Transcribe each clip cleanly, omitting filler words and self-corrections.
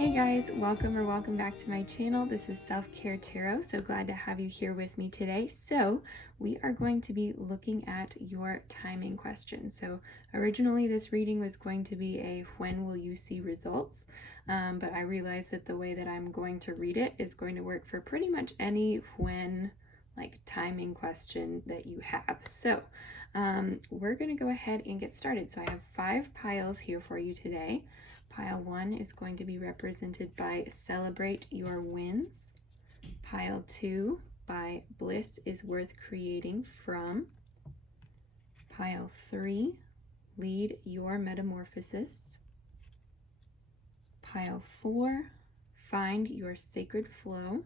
Hey guys, welcome back to my channel. This is Self-Care Tarot. So glad to have you here with me today. So we are going to be looking at your timing question. So originally this reading was going to be a when will you see results? But I realized that the way that I'm going to read it is going to work for pretty much any when timing question that you have. So we're going to go ahead and get started. So I have 5 piles here for you today. Pile 1 is going to be represented by Celebrate Your Wins. Pile 2 by Bliss is Worth Creating From. Pile 3, Lead Your Metamorphosis. Pile 4, Find Your Sacred Flow.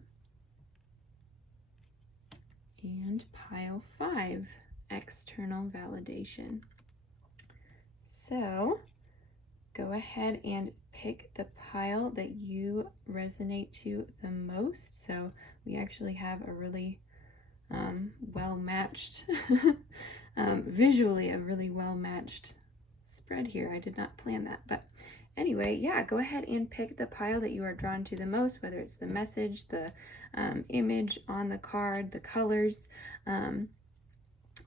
And pile 5, External Validation. So go ahead and pick the pile that you resonate to the most. So we actually have a really well-matched, visually a really well-matched spread here. I did not plan that, but anyway, yeah, go ahead and pick the pile that you are drawn to the most, whether it's the message, the image on the card, the colors,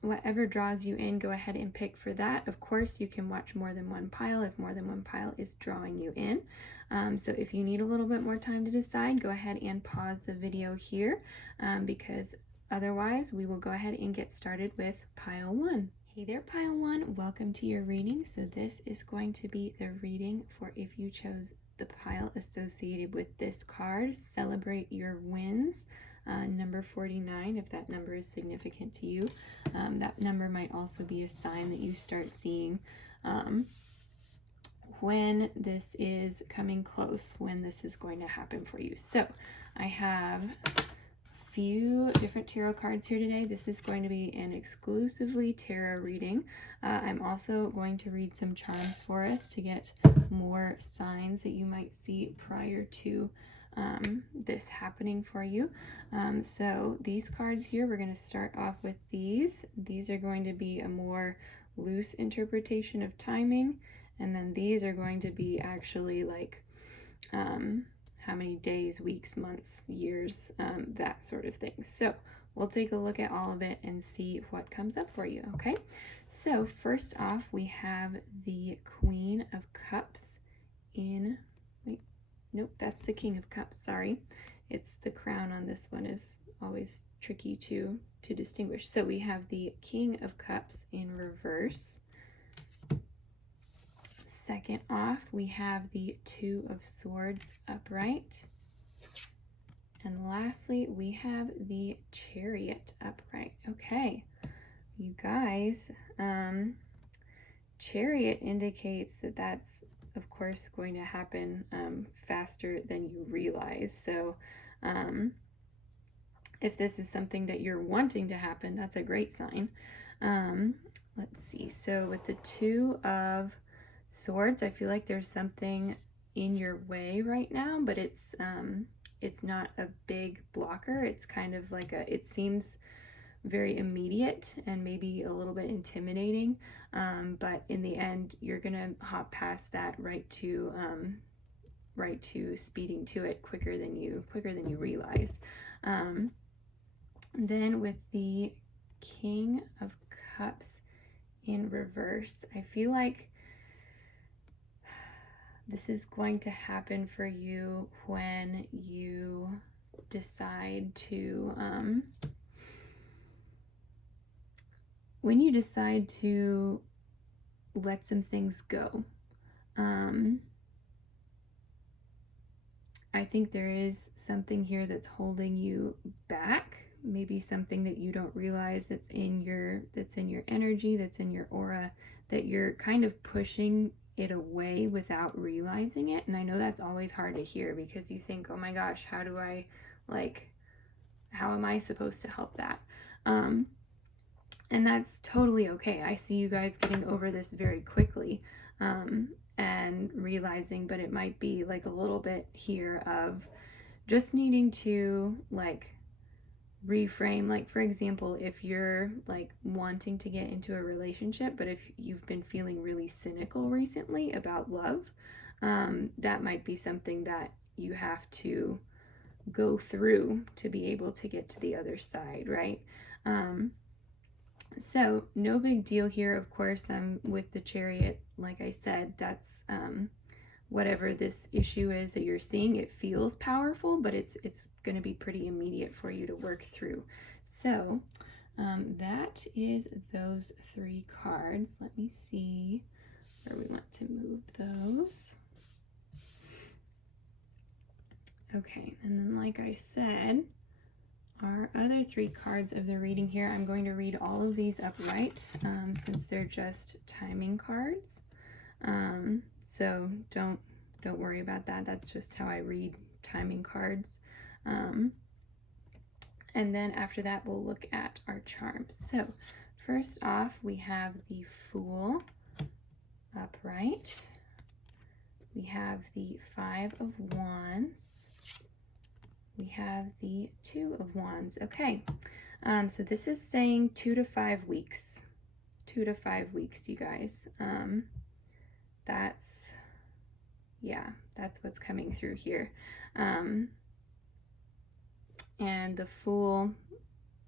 whatever draws you in, go ahead and pick for that. Of course, you can watch more than one pile if more than one pile is drawing you in. So if you need a little bit more time to decide, go ahead and pause the video here because otherwise we will go ahead and get started with pile 1. Hey there, pile 1. Welcome to your reading. So this is going to be the reading for if you chose the pile associated with this card, Celebrate Your Wins. Number 49, if that number is significant to you. That number might also be a sign that you start seeing when this is coming close, when this is going to happen for you. So I have a few different tarot cards here today. This is going to be an exclusively tarot reading. I'm also going to read some charms for us to get more signs that you might see prior to this happening for you. So these cards here, we're going to start off with these. These are going to be a more loose interpretation of timing, and then these are going to be actually like how many days, weeks, months, years, that sort of thing. So we'll take a look at all of it and see what comes up for you, okay? So first off, we have the Queen of Cups in, nope, that's the King of Cups, sorry. It's the crown on this one is always tricky to distinguish. So we have the King of Cups in reverse. Second off, we have the Two of Swords upright. And lastly, we have the Chariot upright. Okay, you guys, Chariot indicates that that's of course going to happen faster than you realize. So if this is something that you're wanting to happen, that's a great sign. Let's see. So with the Two of Swords, I feel like there's something in your way right now, but it's not a big blocker. It's kind of like it seems very immediate and maybe a little bit intimidating, but in the end you're gonna hop past that right to speeding to it quicker than you realize. Then with the King of Cups in reverse, I feel like this is going to happen for you when you decide to let some things go. I think there is something here that's holding you back, maybe something that you don't realize that's in your energy, that's in your aura, that you're kind of pushing it away without realizing it. And I know that's always hard to hear because you think, oh my gosh, how am I supposed to help that? And that's totally okay. I see you guys getting over this very quickly and realizing, but it might be like a little bit here of just needing to reframe. Like, for example, if you're wanting to get into a relationship, but if you've been feeling really cynical recently about love, that might be something that you have to go through to be able to get to the other side, right? So no big deal here. Of course, with the Chariot, like I said, that's whatever this issue is that you're seeing, it feels powerful, but it's going to be pretty immediate for you to work through. So that is those 3 cards. Let me see where we want to move those. Okay, and then like I said, our other 3 cards of the reading here, I'm going to read all of these upright since they're just timing cards. So don't worry about that. That's just how I read timing cards. And then after that, we'll look at our charms. So first off, we have the Fool upright. We have the 5 of Wands. We have the 2 of Wands. Okay, so this is saying 2 to 5 weeks. 2 to 5 weeks, you guys. That's what's coming through here. And the Fool,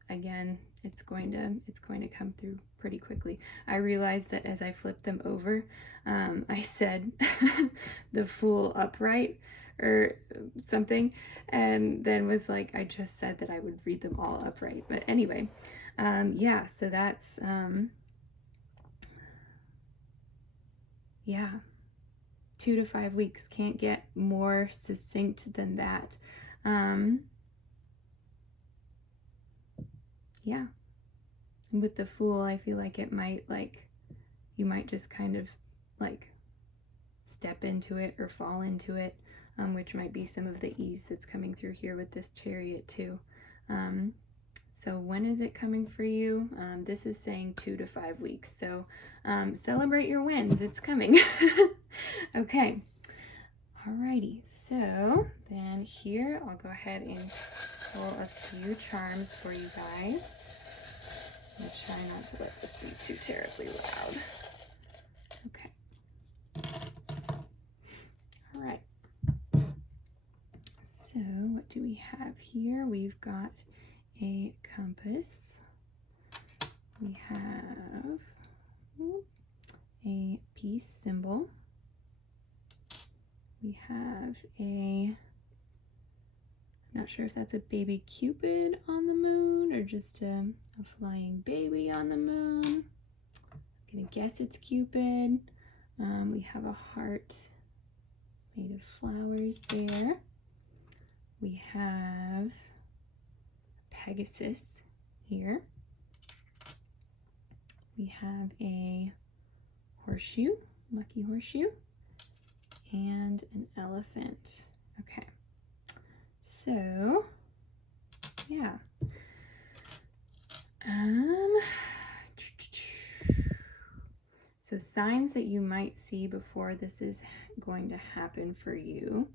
again, it's going to come through pretty quickly. I realized that as I flipped them over, I said the Fool upright or something, and then was like, I just said that I would read them all upright. But anyway, yeah, so that's 2 to 5 weeks. Can't get more succinct than that. Yeah. And with the Fool, I feel like it might, you might just kind of step into it or fall into it, which might be some of the ease that's coming through here with this Chariot too. So when is it coming for you? This is saying 2 to 5 weeks. So celebrate your wins. It's coming. Okay. Alrighty. So then here, I'll go ahead and pull a few charms for you guys. I'm going to try not to let this be too terribly loud. Okay. All right. So what do we have here? We've got a compass. We have a peace symbol. We have I'm not sure if that's a baby Cupid on the moon or just a flying baby on the moon. I'm gonna guess it's Cupid. We have a heart made of flowers there. We have Pegasus here. We have a horseshoe, lucky horseshoe, and an elephant. Okay, so yeah. So signs that you might see before this is going to happen for you.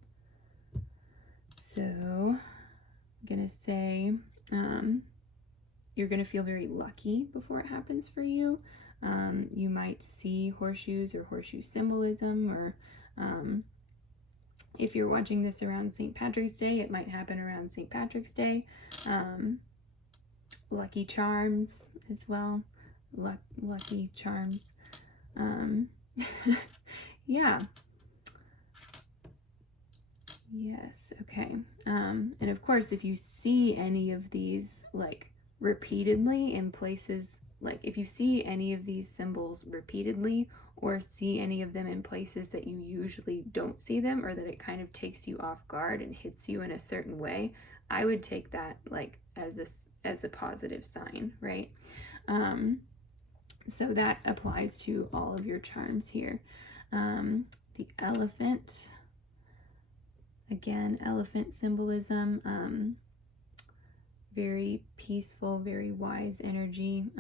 So I'm gonna say you're gonna feel very lucky before it happens for you. You might see horseshoes or horseshoe symbolism, or if you're watching this around St. Patrick's Day, it might happen around St. Patrick's Day. Lucky charms as well. Lucky charms. Yeah. Yes, okay. And of course, if you see any of these repeatedly in places, if you see any of these symbols repeatedly or see any of them in places that you usually don't see them, or that it kind of takes you off guard and hits you in a certain way, I would take that as a positive sign, right? So that applies to all of your charms here. The elephant, again, elephant symbolism, very peaceful, very wise energy.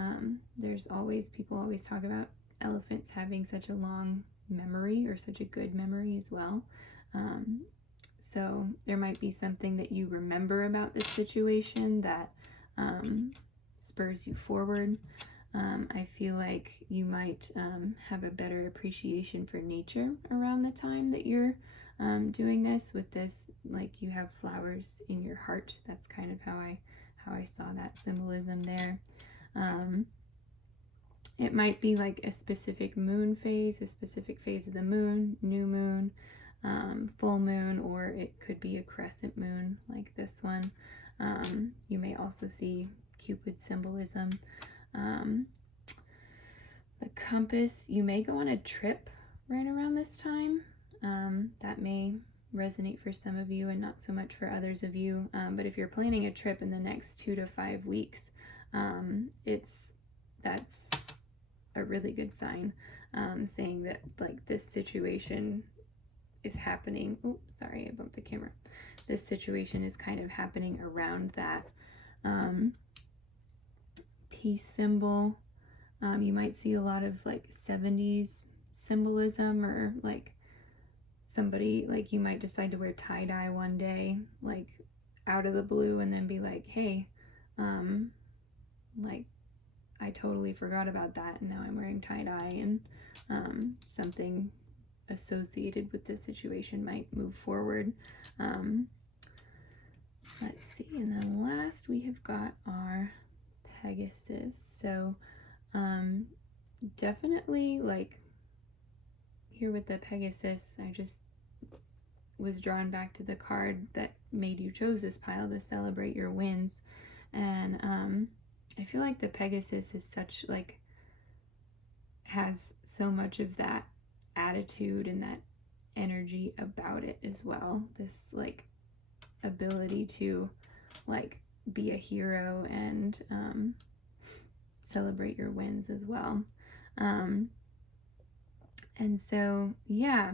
People always talk about elephants having such a long memory, or such a good memory as well. So there might be something that you remember about this situation that spurs you forward. I feel like you might have a better appreciation for nature around the time that you're doing this with this, like you have flowers in your heart. That's kind of how I saw that symbolism there. It might be like a specific moon phase, a specific phase of the moon, new moon, full moon, or it could be a crescent moon like this one. You may also see Cupid symbolism. The compass, you may go on a trip right around this time. That may resonate for some of you and not so much for others of you. But if you're planning a trip in the next 2 to 5 weeks, that's a really good sign, saying that like this situation is happening. Oh, sorry, I bumped the camera. This situation is kind of happening around that. Peace symbol. You might see a lot of like 70s symbolism, or like somebody, like you might decide to wear tie-dye one day, like out of the blue, and then be like, hey, like I totally forgot about that, and now I'm wearing tie-dye, and something associated with this situation might move forward. Let's see, and then last we have got our Pegasus. So definitely, like here with the Pegasus, I just was drawn back to the card that made you chose this pile, to celebrate your wins. And I feel like the Pegasus is such, like, has so much of that attitude and that energy about it as well. This like ability to like be a hero and celebrate your wins as well. And so yeah,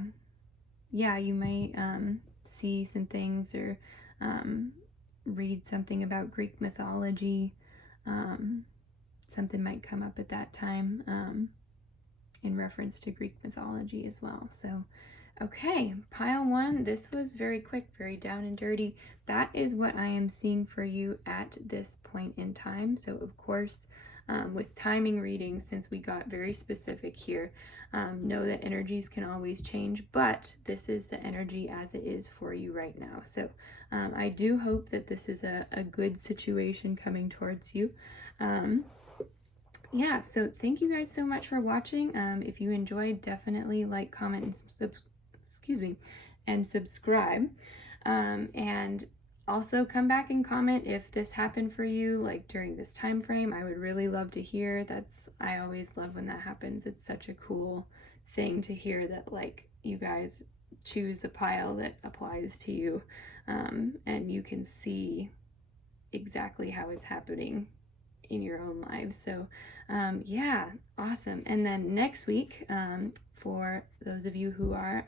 you may see some things, or read something about Greek mythology. Something might come up at that time in reference to Greek mythology as well. So, okay, pile 1, this was very quick, very down and dirty. That is what I am seeing for you at this point in time. So, of course, with timing readings, since we got very specific here, know that energies can always change, but this is the energy as it is for you right now. So I do hope that this is a good situation coming towards you. Yeah, so thank you guys so much for watching. If you enjoyed, definitely like, comment, and subscribe. And also come back and comment if this happened for you, like during this time frame. I would really love to hear. I always love when that happens. It's such a cool thing to hear that like you guys choose the pile that applies to you, and you can see exactly how it's happening in your own lives. So yeah, awesome. And then next week, for those of you who are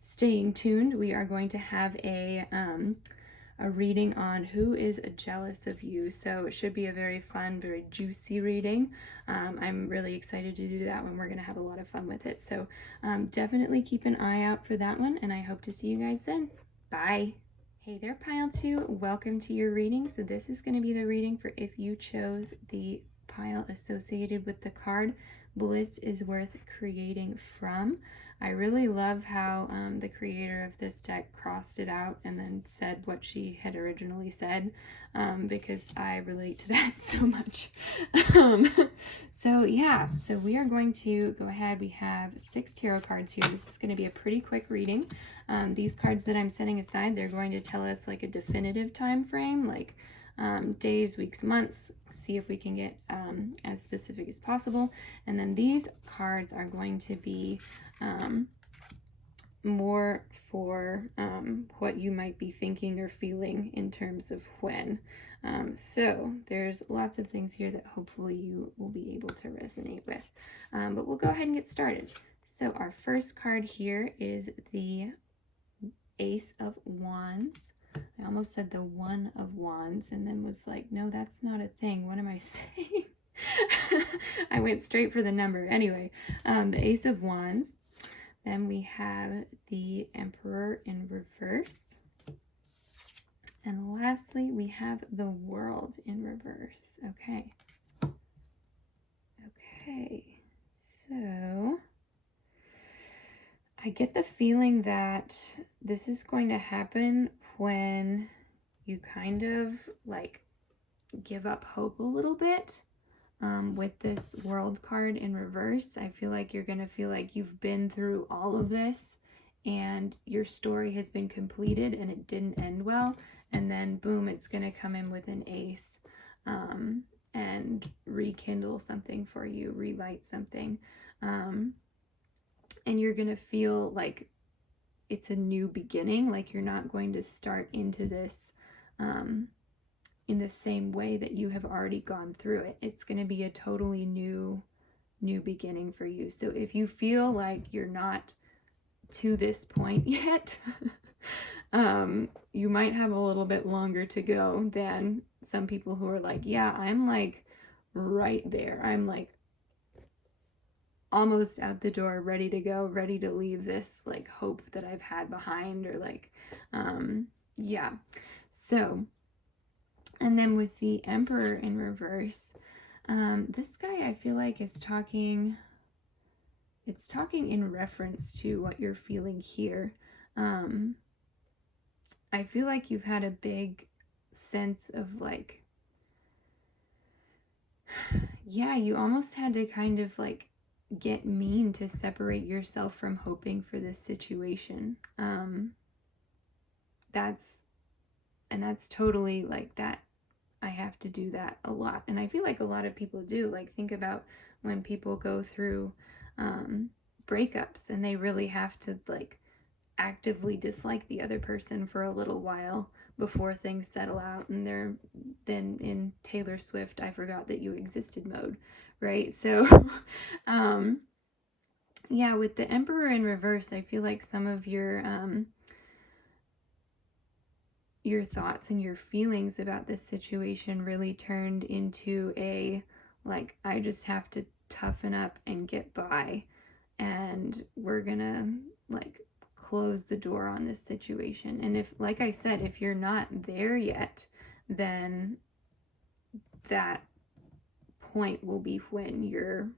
staying tuned, we are going to have a reading on who is jealous of you. So it should be a very fun, very juicy reading. I'm really excited to do that one. We're going to have a lot of fun with it. So definitely keep an eye out for that one, and I hope to see you guys then. Bye. Hey there, pile 2. Welcome to your reading. So this is going to be the reading for if you chose the pile associated with the card Bliss is Worth Creating From. I really love how the creator of this deck crossed it out and then said what she had originally said, because I relate to that so much. So yeah, so we are going to go ahead. We have 6 tarot cards here. This is going to be a pretty quick reading. These cards that I'm setting aside, they're going to tell us like a definitive time frame, like days, weeks, months. See if we can get as specific as possible. And then these cards are going to be more for what you might be thinking or feeling in terms of when. So there's lots of things here that hopefully you will be able to resonate with. But we'll go ahead and get started. So our first card here is the Ace of Wands. I almost said the One of Wands and then was like, no, that's not a thing. What am I saying? I went straight for the number. Anyway, the Ace of Wands. Then we have the Emperor in reverse. And lastly, we have the World in reverse. Okay. Okay. So I get the feeling that this is going to happen when you kind of like give up hope a little bit. With this World card in reverse, I feel like you're going to feel like you've been through all of this and your story has been completed and it didn't end well. And then boom, it's going to come in with an ace and rekindle something for you, relight something. And you're going to feel like it's a new beginning, like you're not going to start into this in the same way that you have already gone through it. It's going to be a totally new beginning for you. So if you feel like you're not to this point yet, you might have a little bit longer to go than some people who are like, yeah, I'm like right there. I'm like almost out the door, ready to go, ready to leave this like hope that I've had behind, or like, yeah. So, and then with the Emperor in reverse, this guy I feel like is talking, it's talking in reference to what you're feeling here. I feel like you've had a big sense of like, yeah, you almost had to kind of like get mean to separate yourself from hoping for this situation. That's totally like that. I have to do that a lot. And I feel like a lot of people do. Like, think about when people go through breakups and they really have to like actively dislike the other person for a little while before things settle out, and they're then in Taylor Swift "I Forgot That You Existed" mode, right? So yeah, with the Emperor in reverse, I feel like some of your thoughts and your feelings about this situation really turned into a like, I just have to toughen up and get by, and we're gonna like close the door on this situation. And if, like I said, if you're not there yet, then that point will be when you're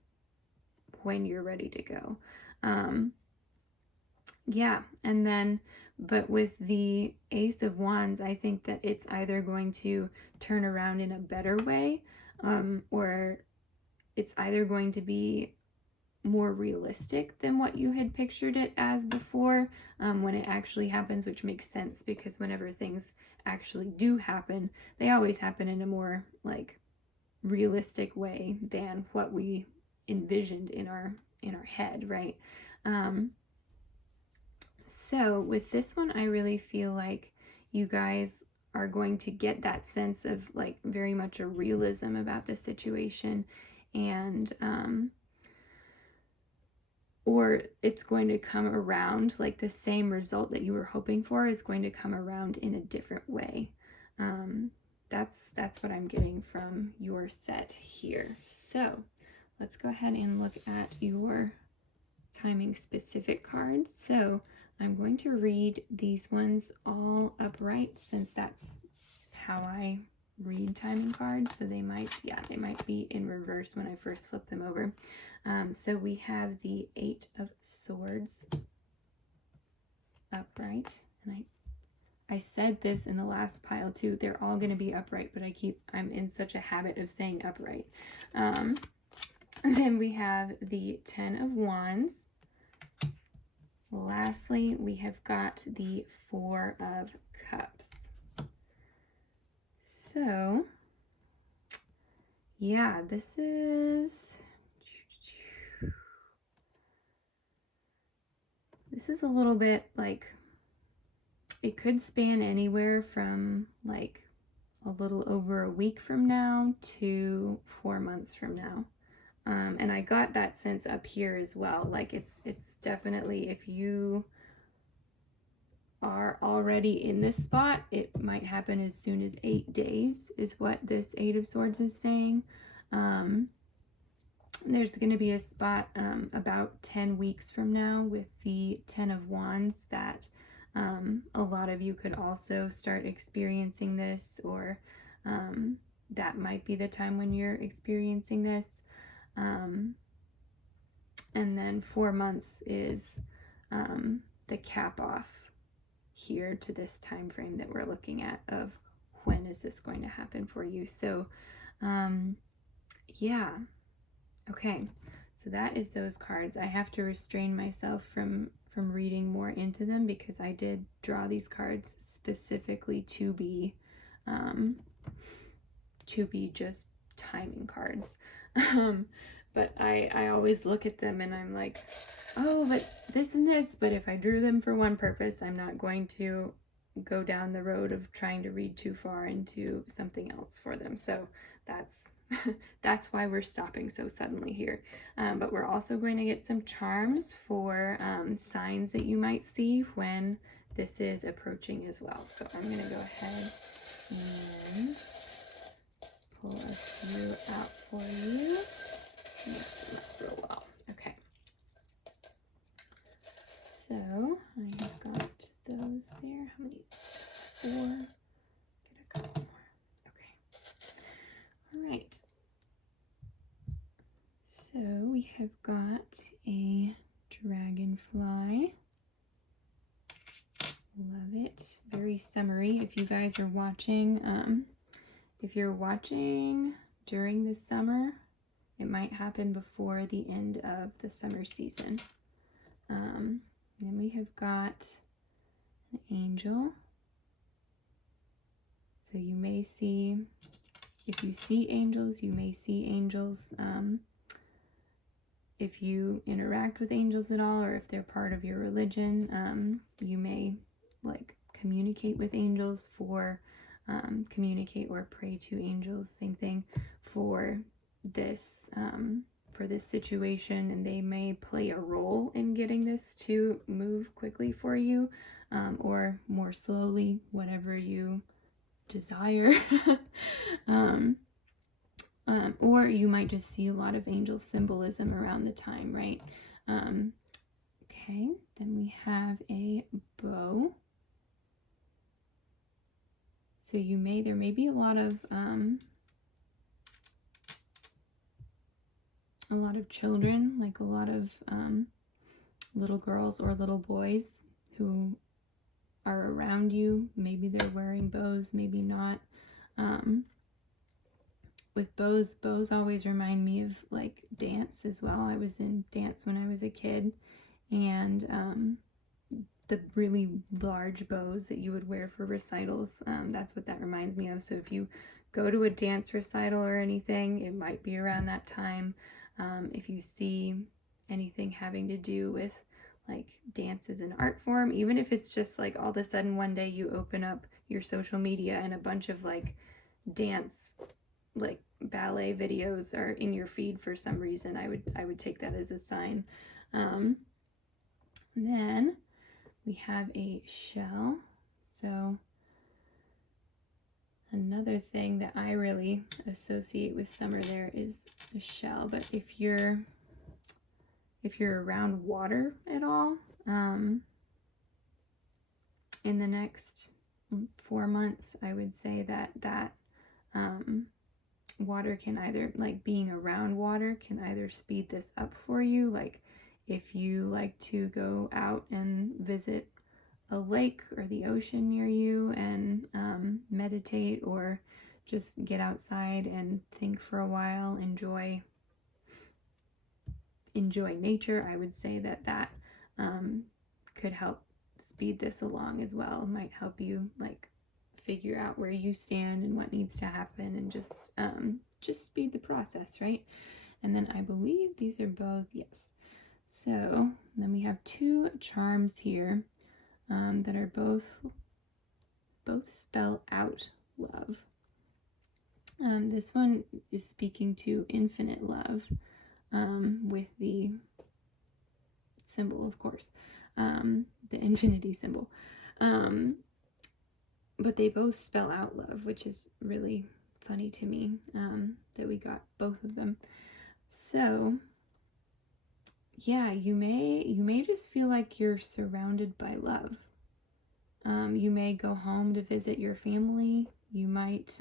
ready to go. Yeah, and then, but with the Ace of Wands, I think that it's either going to turn around in a better way, or it's either going to be more realistic than what you had pictured it as before, when it actually happens, which makes sense because whenever things actually do happen, they always happen in a more like realistic way than what we envisioned in our head, right? So with this one, I really feel like you guys are going to get that sense of like very much a realism about the situation, and or it's going to come around, like the same result that you were hoping for is going to come around in a different way. That's what I'm getting from your set here. So let's go ahead and look at your timing specific cards. So I'm going to read these ones all upright, since that's how I read timing cards. So they might be in reverse when I first flip them over. So we have the Eight of Swords upright, and I said this in the last pile too, they're all going to be upright, but I'm in such a habit of saying upright. And then we have the Ten of Wands. Lastly, we have got the Four of Cups. So, yeah, this is a little bit like, it could span anywhere from like a little over a week from now to 4 months from now. And I got that sense up here as well. Like, it's definitely, if you are already in this spot, it might happen as soon as 8 days is what this Eight of Swords is saying. There's going to be a spot about 10 weeks from now with the Ten of Wands that a lot of you could also start experiencing this, or that might be the time when you're experiencing this. And then 4 months is the cap off here to this time frame that we're looking at of when is this going to happen for you. So yeah, okay, so that is those cards. I have to restrain myself from reading more into them because I did draw these cards specifically to be just timing cards. But I always look at them and I'm like, oh, but this and this, but if I drew them for one purpose, I'm not going to go down the road of trying to read too far into something else for them. So that's why we're stopping so suddenly here. But we're also going to get some charms for signs that you might see when this is approaching as well. So I'm going to go ahead and pull a few out for you. That's real well. Okay. So I have got those there. How many? 4. Get a couple more. Okay. All right. So we have got a dragonfly. Love it. Very summery. If you guys are watching, if you're watching during the summer, it might happen before the end of the summer season. Then we have got an angel. So you may see, if you see angels, you may see angels. If you interact with angels at all, or if they're part of your religion, you may like communicate with angels for communicate or pray to angels, same thing for this situation, and they may play a role in getting this to move quickly for you, or more slowly, whatever you desire. Or you might just see a lot of angel symbolism around the time, right? Okay, then we have a bow. So there may be a lot of children, like a lot of little girls or little boys who are around you. Maybe they're wearing bows, maybe not. With bows always remind me of like dance as well. I was in dance when I was a kid, and the really large bows that you would wear for recitals, that's what that reminds me of. So if you go to a dance recital or anything, it might be around that time. If you see anything having to do with like dance as an art form, even if it's just like all of a sudden one day you open up your social media and a bunch of like dance, like ballet videos are in your feed for some reason, I would take that as a sign. Then we have a shell. So another thing that I really associate with summer there is a shell. But if you're around water at all, in the next 4 months, I would say that water can either, like being around water can either speed this up for you. Like if you like to go out and visit a lake or the ocean near you and meditate, or just get outside and think for a while, enjoy nature, I would say that could help speed this along as well. It might help you like figure out where you stand and what needs to happen, and just speed the process, right? And then I believe these are both, yes. So then we have 2 charms here that are both spell out love. This one is speaking to infinite love, with the symbol, of course, the infinity symbol. But they both spell out love, which is really funny to me, that we got both of them. So yeah, you may just feel like you're surrounded by love. You may go home to visit your family. You might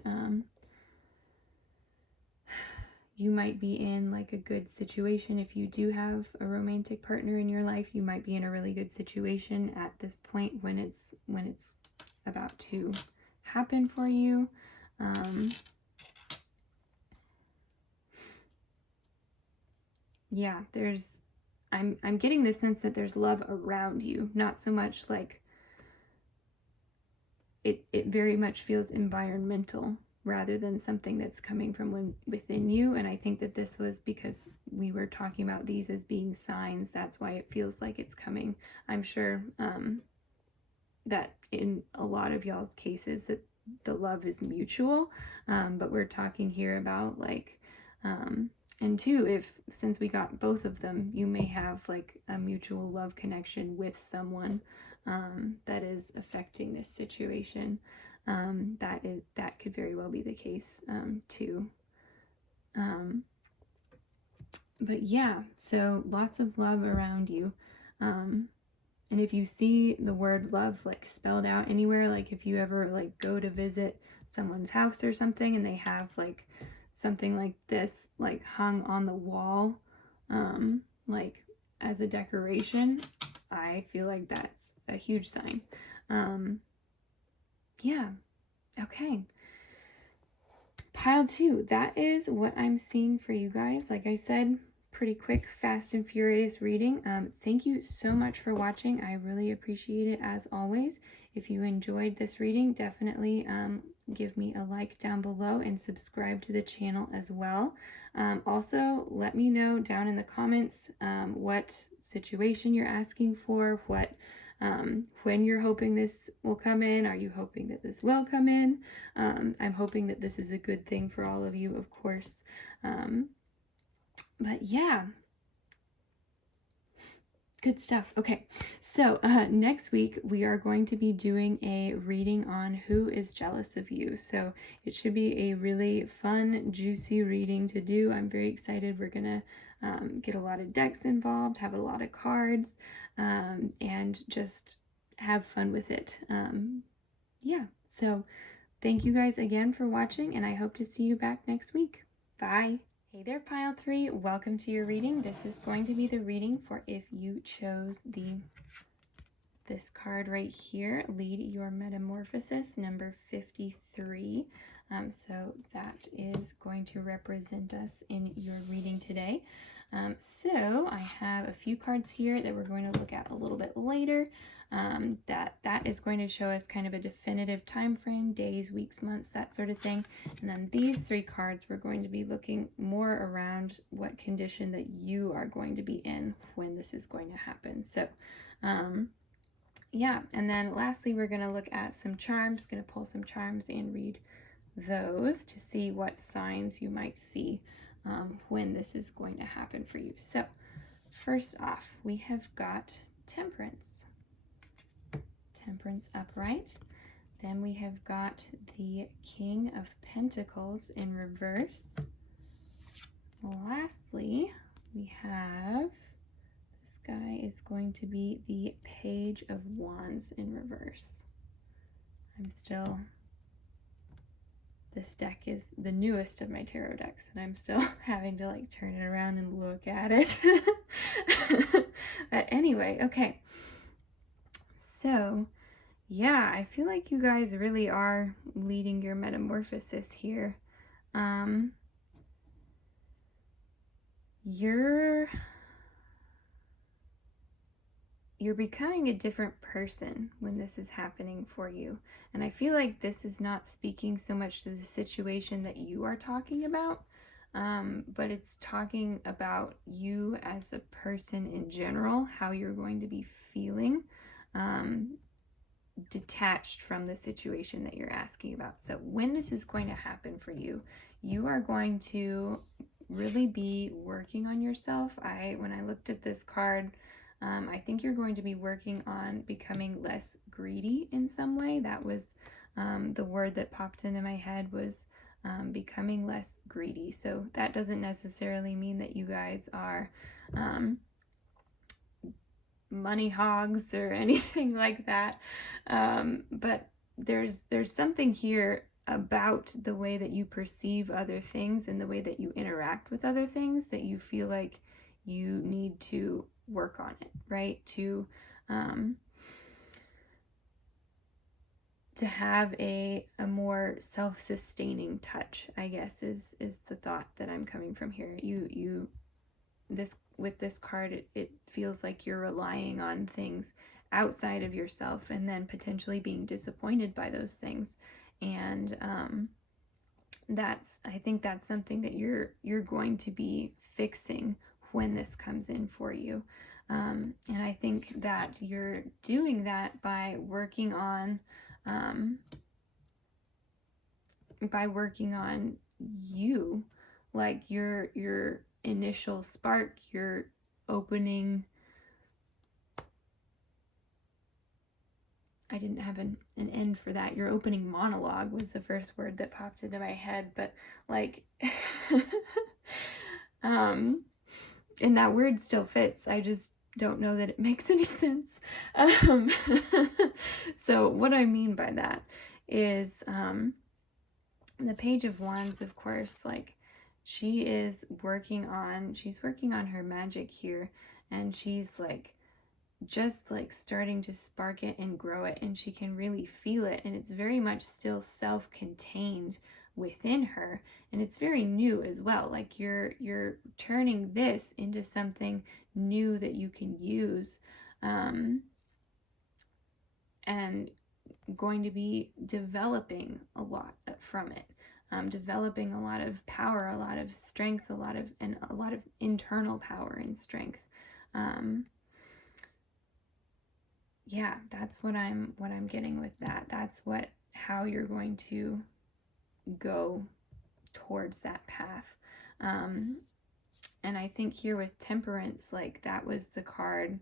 you might be in like a good situation. If you do have a romantic partner in your life, you might be in a really good situation at this point when it's about to happen for you. Yeah, I'm getting the sense that there's love around you, not so much like it very much feels environmental rather than something that's coming from within you. And I think that this was because we were talking about these as being signs. That's why it feels like it's coming. I'm sure that in a lot of y'all's cases that the love is mutual, but we're talking here about like and two, if since we got both of them, you may have like a mutual love connection with someone that is affecting this situation. That could very well be the case too. But yeah, so lots of love around you. And if you see the word love like spelled out anywhere, like if you ever like go to visit someone's house or something and they have like something like this like hung on the wall, like as a decoration, I feel like that's a huge sign. Yeah, okay. Pile 2, that is what I'm seeing for you guys. Like I said, pretty quick, fast and furious reading. Thank you so much for watching. I really appreciate it as always. If you enjoyed this reading, definitely give me a like down below and subscribe to the channel as well. Also, let me know down in the comments what situation you're asking for, when you're hoping this will come in. Are you hoping that this will come in? I'm hoping that this is a good thing for all of you, of course. But yeah, good stuff. Okay, so next week we are going to be doing a reading on who is jealous of you. So it should be a really fun, juicy reading to do. I'm very excited. We're gonna get a lot of decks involved, have a lot of cards, and just have fun with it. Yeah, so thank you guys again for watching, and I hope to see you back next week. Bye. Hey there, Pile 3. Welcome to your reading. This is going to be the reading for if you chose this card right here, Lead Your Metamorphosis, number 53. So that is going to represent us in your reading today. So I have a few cards here that we're going to look at a little bit later. That is going to show us kind of a definitive time frame, days, weeks, months, that sort of thing. And then these 3 cards, we're going to be looking more around what condition that you are going to be in when this is going to happen. So yeah, and then lastly, we're going to look at some charms, going to pull some charms and read those to see what signs you might see when this is going to happen for you. So first off, we have got Temperance. Temperance upright. Then we have got the King of Pentacles in reverse. Lastly, we have this guy is going to be the Page of Wands in reverse. This deck is the newest of my tarot decks, and I'm still having to like turn it around and look at it. But anyway, okay. So yeah, I feel like you guys really are leading your metamorphosis here. You're becoming a different person when this is happening for you. And I feel like this is not speaking so much to the situation that you are talking about, but it's talking about you as a person in general, how you're going to be feeling detached from the situation that you're asking about. So when this is going to happen for you, you are going to really be working on yourself. When I looked at this card, I think you're going to be working on becoming less greedy in some way. That was the word that popped into my head was becoming less greedy. So that doesn't necessarily mean that you guys are money hogs or anything like that. But there's something here about the way that you perceive other things and the way that you interact with other things that you feel like you need to work on it, right? To have a more self-sustaining touch, I guess, is the thought that I'm coming from here. With this card, it feels like you're relying on things outside of yourself and then potentially being disappointed by those things. And I think that's something that you're going to be fixing when this comes in for you. And I think that you're doing that by working on you, like your initial spark, your opening. I didn't have an end for that. Your opening monologue was the first word that popped into my head, but like and that word still fits. I just don't know that it makes any sense. So what I mean by that is the Page of Wands, of course, like she's working on her magic here, and she's like just like starting to spark it and grow it, and she can really feel it, and it's very much still self-contained within her, and it's very new as well. Like you're turning this into something new that you can use, and going to be developing a lot from it, developing a lot of power, a lot of strength, a lot of internal power and strength. Yeah, that's what I'm getting with that. That's how you're going to go towards that path. And I think here with Temperance, like that was the card.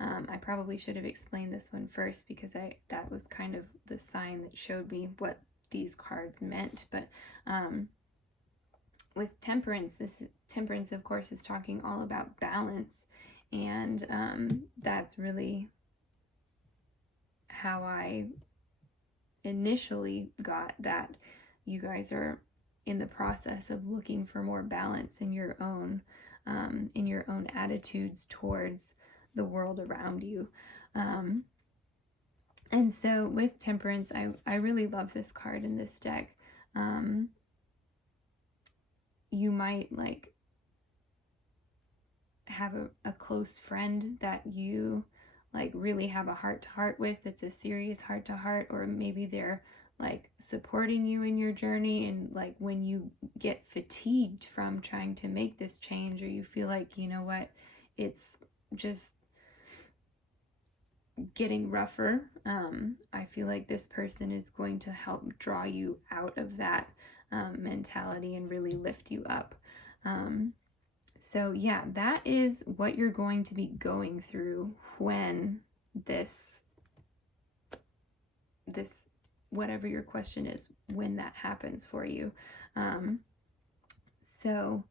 I probably should have explained this one first, because that was kind of the sign that showed me what these cards meant. But with Temperance, Temperance, of course, is talking all about balance, and that's really how I initially got that you guys are in the process of looking for more balance in your own attitudes towards the world around you. And so with Temperance, I really love this card in this deck. You might like have a close friend that you like really have a heart-to-heart with. It's a serious heart-to-heart, or maybe they're like supporting you in your journey, and like when you get fatigued from trying to make this change, or you feel like, you know what, it's just getting rougher, I feel like this person is going to help draw you out of that mentality and really lift you up. So yeah, that is what you're going to be going through when this whatever your question is, when that happens for you. So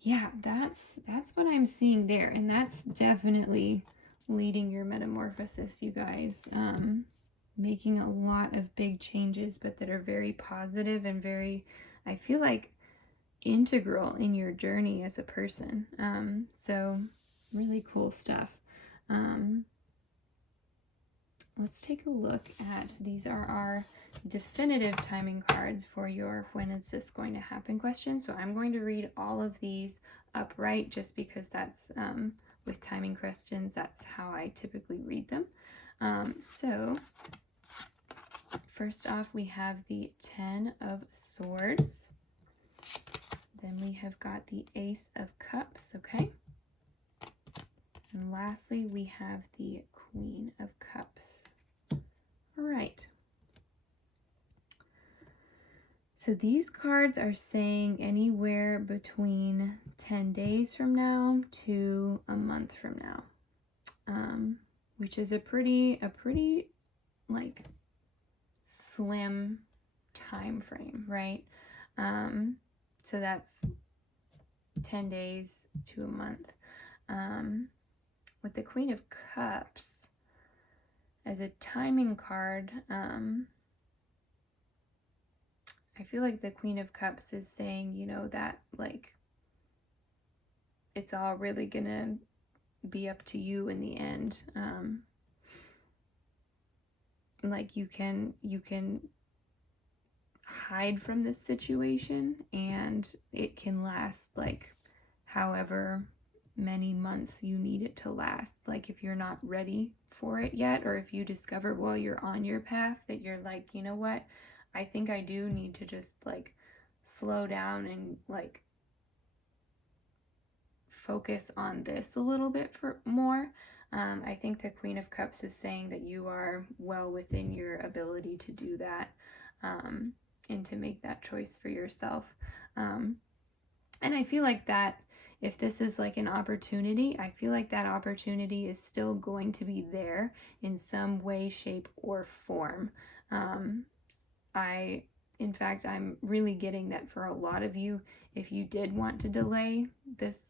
yeah, that's what I'm seeing there, and that's definitely leading your metamorphosis, you guys. Making a lot of big changes, but that are very positive and very, I feel like, integral in your journey as a person. So really cool stuff. Let's take a look at, these are our definitive timing cards for your when is this going to happen question. So I'm going to read all of these upright, just because that's with timing questions, that's how I typically read them. So first off, we have the 10 of Swords. Then we have got the Ace of Cups, okay? And lastly, we have the Queen of Cups. All right. So these cards are saying anywhere between 10 days from now to a month from now, which is a pretty like slim time frame, right? So that's 10 days to a month. With the Queen of Cups as a timing card, I feel like the Queen of Cups is saying, you know, that like it's all really gonna be up to you in the end. Like you can hide from this situation and it can last like however many months you need it to last. Like if you're not ready for it yet, or if you discover while you're on your path that you're like, you know what, I think I do need to just like slow down and like focus on this a little bit for more. I think the Queen of Cups is saying that you are well within your ability to do that, and to make that choice for yourself. And I feel like that if this is like an opportunity, I feel like that opportunity is still going to be there in some way, shape, or form. In fact, I'm really getting that for a lot of you, if you did want to delay this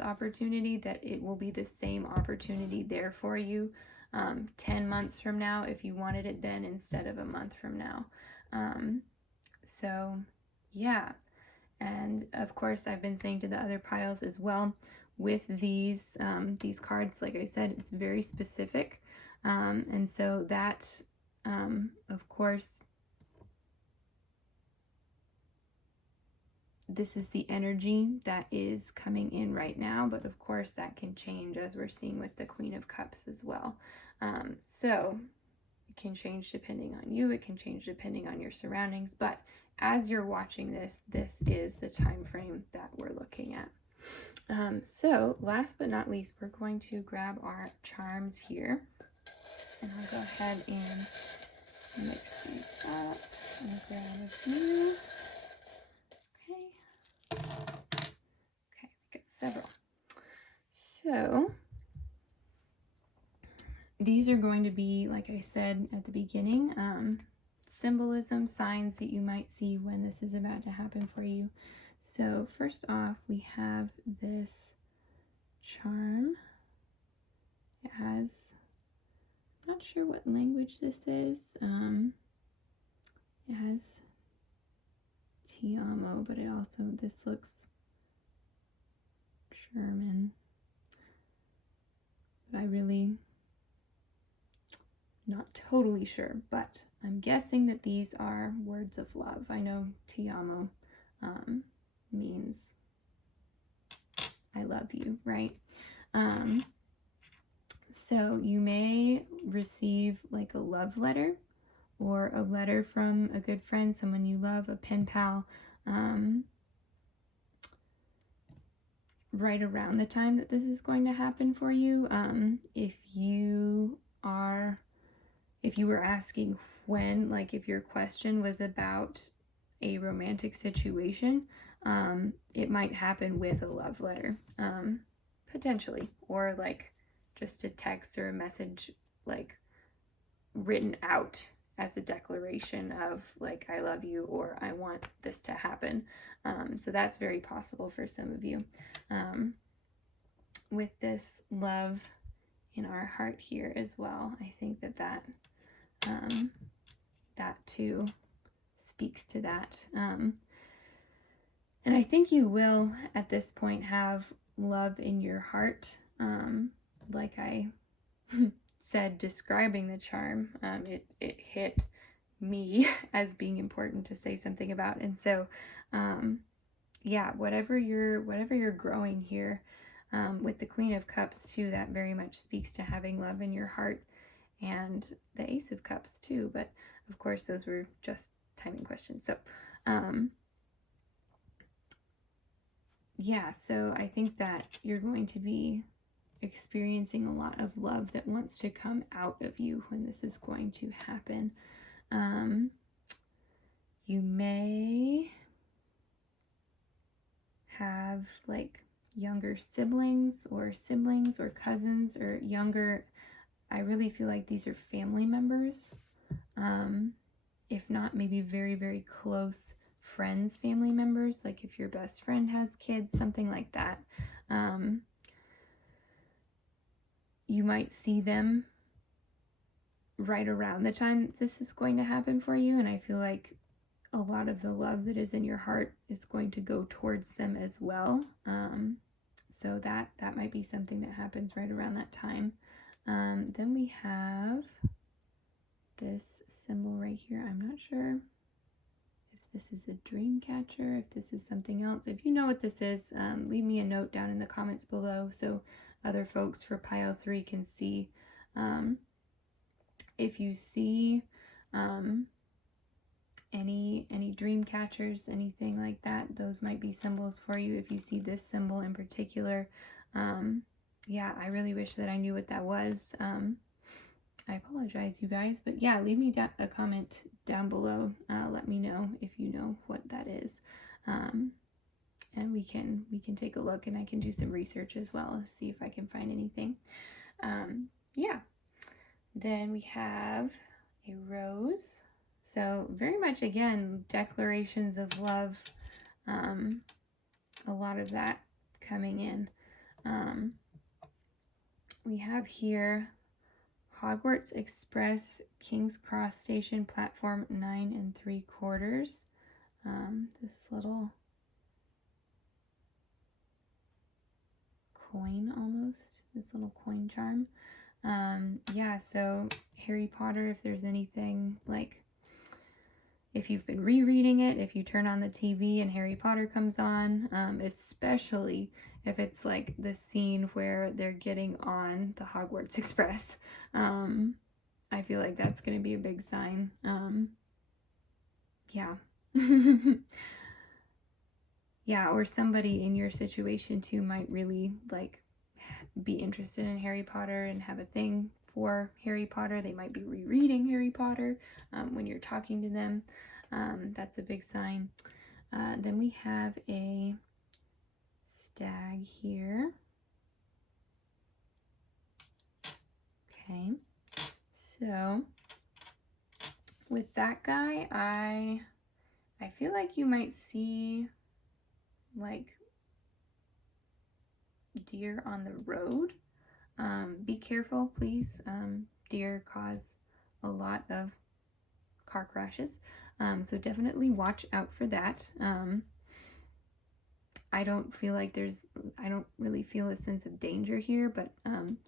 opportunity, that it will be the same opportunity there for you 10 months from now if you wanted it then instead of a month from now. So yeah, and of course I've been saying to the other piles as well, with these cards, like I said, it's very specific, and so that of course this is the energy that is coming in right now, but of course that can change as we're seeing with the Queen of Cups as well. So it can change depending on you, it can change depending on your surroundings, but as you're watching this, this is the time frame that we're looking at. So last but not least, we're going to grab our charms here, and I'll go ahead and mix these up and grab a few. Okay, we got several. So these are going to be, like I said at the beginning, symbolism, signs that you might see when this is about to happen for you. So first off, we have this charm. It has, I'm not sure what language this is. It has Ti amo, but it also, this looks German. But I really not totally sure, but I'm guessing that these are words of love. I know Ti amo means I love you, right? So you may receive like a love letter or a letter from a good friend, someone you love, a pen pal, right around the time that this is going to happen for you. If you were asking when, like if your question was about a romantic situation, it might happen with a love letter, potentially, or like just a text or a message like written out as a declaration of like I love you or I want this to happen. So that's very possible for some of you. With this love in our heart here as well, I think that too speaks to that. And I think you will at this point have love in your heart. Like I said, describing the charm, it hit me as being important to say something about. And so, yeah, whatever you're growing here, with the Queen of Cups too, that very much speaks to having love in your heart, and the Ace of Cups too. But of course, those were just timing questions. So, yeah, so I think that you're going to be experiencing a lot of love that wants to come out of you when this is going to happen. You may have like younger siblings or cousins or younger. I really feel like these are family members. If not, maybe very, very close friends, family members, like if your best friend has kids, something like that. You might see them right around the time this is going to happen for you, and I feel like a lot of the love that is in your heart is going to go towards them as well. So that might be something that happens right around that time. Then we have this symbol right here. I'm not sure if this is a dream catcher, if this is something else. If you know what this is, leave me a note down in the comments below so other folks for pile 3 can see. If you see any dream catchers, anything like that, those might be symbols for you. If you see this symbol in particular, yeah, I really wish that I knew what that was. I apologize, you guys, but yeah, leave me a comment down below. Let me know if you know what that is, and we can take a look, and I can do some research as well, see if I can find anything. Yeah. Then we have a rose. So very much, again, declarations of love. A lot of that coming in. We have here Hogwarts Express, King's Cross Station, platform 9 3/4. This little coin almost, this little coin charm. Yeah, so Harry Potter, if there's anything like, if you've been rereading it, if you turn on the TV and Harry Potter comes on, especially if it's like the scene where they're getting on the Hogwarts Express, I feel like that's going to be a big sign. Yeah. Yeah, or somebody in your situation too might really like be interested in Harry Potter and have a thing for Harry Potter. They might be rereading Harry Potter when you're talking to them. That's a big sign. Then we have a stag here. Okay, so with that guy, I feel like you might see like deer on the road. Be careful, please. Deer cause a lot of car crashes, so definitely watch out for that. I don't really feel a sense of danger here, but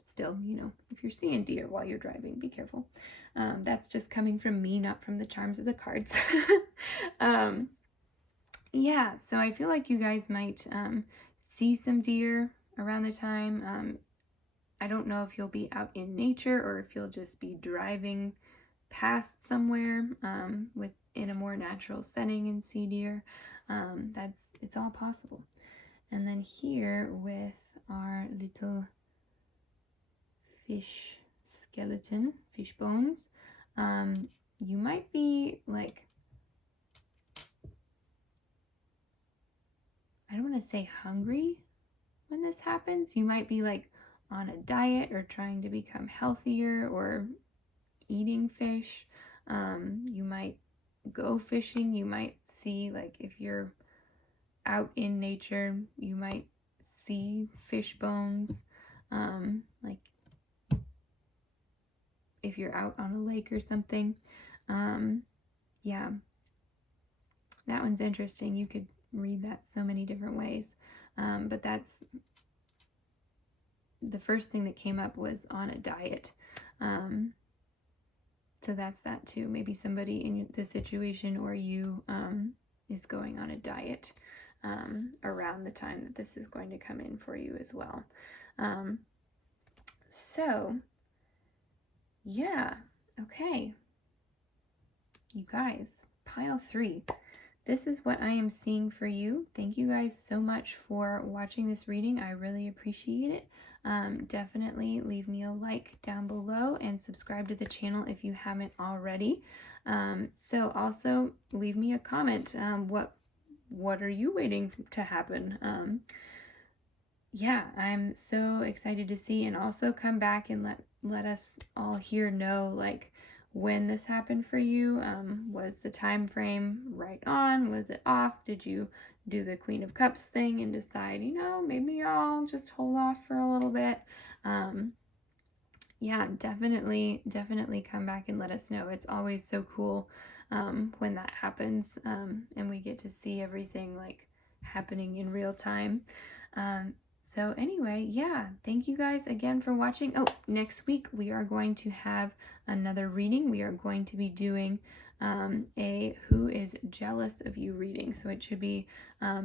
still, you know, if you're seeing deer while you're driving, be careful. That's just coming from me, not from the charms of the cards. Yeah, so I feel like you guys might see some deer around the time. I don't know if you'll be out in nature or if you'll just be driving past somewhere in a more natural setting and see deer. It's all possible. And then here with our little fish skeleton, fish bones, you might be like, I don't want to say hungry when this happens. You might be like on a diet or trying to become healthier or eating fish. You might go fishing. You might see, like, if you're out in nature, you might see fish bones. Like if you're out on a lake or something. Yeah, that one's interesting. You could read that so many different ways. But that's the first thing that came up was on a diet. So that's that too. Maybe somebody in the situation or you is going on a diet around the time that this is going to come in for you as well. So yeah, okay. You guys, pile 3. This is what I am seeing for you. Thank you guys so much for watching this reading. I really appreciate it. Definitely leave me a like down below and subscribe to the channel if you haven't already. So also leave me a comment. What are you waiting to happen? Yeah, I'm so excited to see, and also come back and let us all here know, like, when this happened for you. Was the time frame right on? Was it off? Did you do the Queen of Cups thing and decide, you know, maybe I'll just hold off for a little bit? yeah, definitely come back and let us know. It's always so cool when that happens, and we get to see everything like happening in real time. Um, so anyway, yeah, thank you guys again for watching. Oh, next week we are going to have another reading. We are going to be doing a Who is Jealous of You reading. So it should be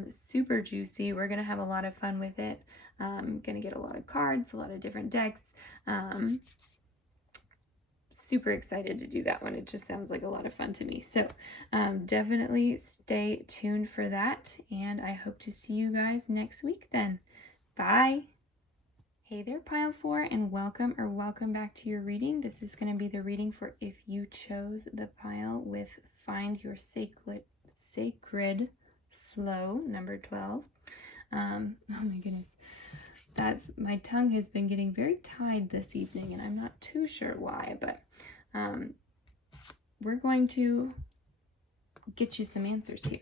super juicy. We're going to have a lot of fun with it. Going to get a lot of cards, a lot of different decks. Super excited to do that one. It just sounds like a lot of fun to me. So definitely stay tuned for that. And I hope to see you guys next week then. Bye. Hey there, Pile 4, and welcome back to your reading. This is going to be the reading for if you chose the pile with Find Your Sacred Flow, number 12. Oh my goodness. My tongue has been getting very tied this evening, and I'm not too sure why, but we're going to get you some answers here.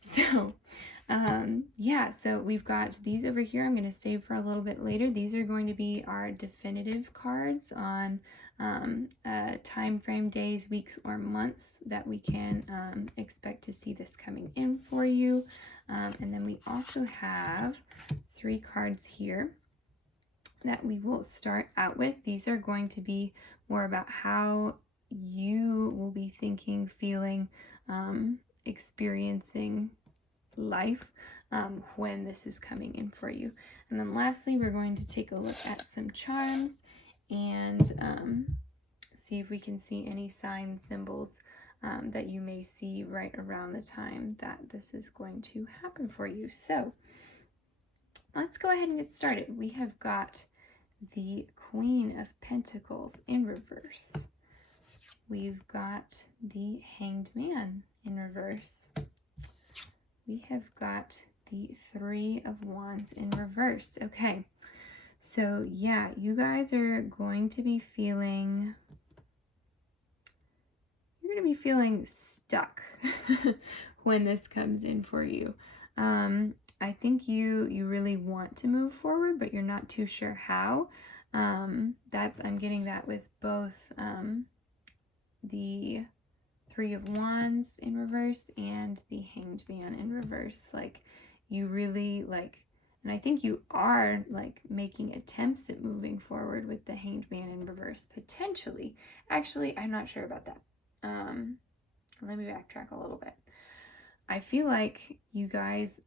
So yeah, so we've got these over here. I'm going to save for a little bit later. These are going to be our definitive cards on time frame, days, weeks, or months that we can expect to see this coming in for you. And then we also have 3 cards here that we will start out with. These are going to be more about how you will be thinking, feeling, experiencing life when this is coming in for you. And then lastly, we're going to take a look at some charms and see if we can see any signs, symbols that you may see right around the time that this is going to happen for you. So let's go ahead and get started. We have got the Queen of Pentacles in reverse. We've got the Hanged Man in reverse. We have got the 3 of Wands in reverse. Okay, so yeah, you guys are going to be feeling, you're going to be feeling stuck when this comes in for you. I think you really want to move forward, but you're not too sure how. I'm getting that with both the 3 of Wands in reverse and the Hanged Man in reverse. Like, you really like, and I think you are like making attempts at moving forward with the Hanged Man in reverse, potentially. Actually, I'm not sure about that. Let me backtrack a little bit. I feel like you guys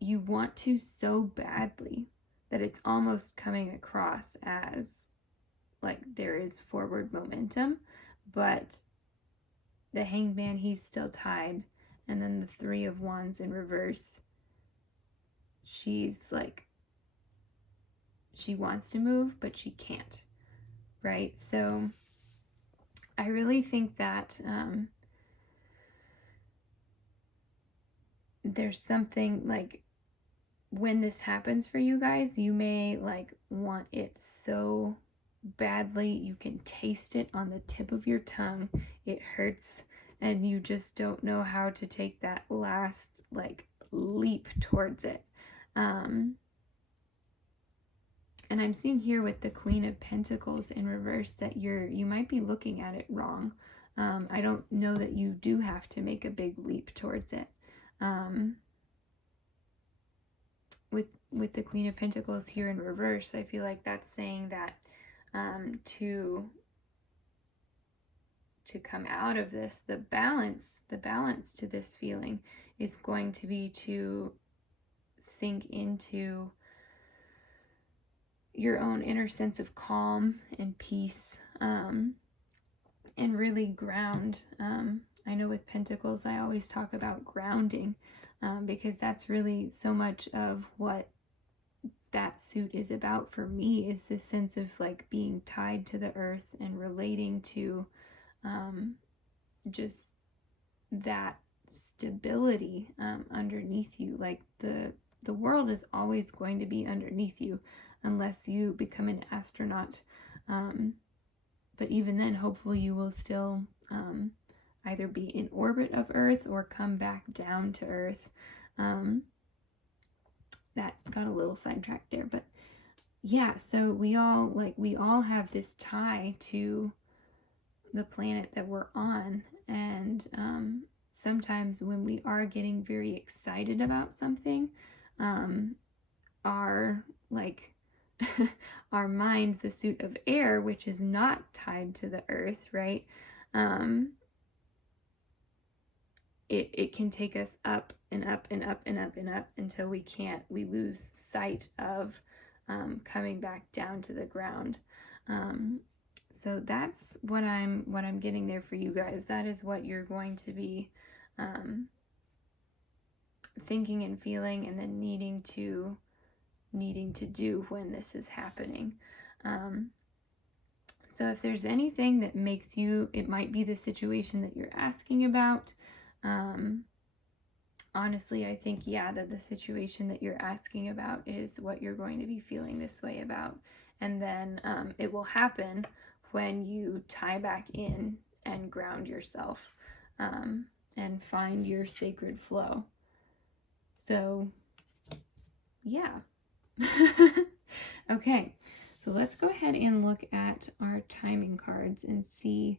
you want to so badly that it's almost coming across as like there is forward momentum, but the Hanged Man, he's still tied, and then the 3 of Wands in reverse, she's like, she wants to move, but she can't, right? So I really think that there's something like, when this happens for you guys, you may like want it so badly, you can taste it on the tip of your tongue, it hurts, and you just don't know how to take that last like leap towards it. And I'm seeing here with the Queen of Pentacles in reverse that you might be looking at it wrong. I don't know that you do have to make a big leap towards it. With the Queen of Pentacles here in reverse, I feel like that's saying that to come out of this, the balance to this feeling is going to be to sink into your own inner sense of calm and peace, and really ground. I know with Pentacles, I always talk about grounding, because that's really so much of what that suit is about for me, is this sense of like being tied to the earth and relating to just that stability underneath you. Like the world is always going to be underneath you unless you become an astronaut, but even then, hopefully you will still either be in orbit of Earth or come back down to Earth. that got a little sidetracked there, but yeah, so we all have this tie to the planet that we're on, and sometimes when we are getting very excited about something, our like our mind, the suit of air, which is not tied to the earth, right? It can take us up and up and up and up and up until we lose sight of coming back down to the ground. So that's what I'm getting there for you guys. That is what you're going to be thinking and feeling, and then needing to do when this is happening. So if there's anything that makes you, it might be the situation that you're asking about. Honestly, I think, yeah, that the situation that you're asking about is what you're going to be feeling this way about. And then it will happen when you tie back in and ground yourself and find your sacred flow. So, yeah. Okay, so let's go ahead and look at our timing cards and see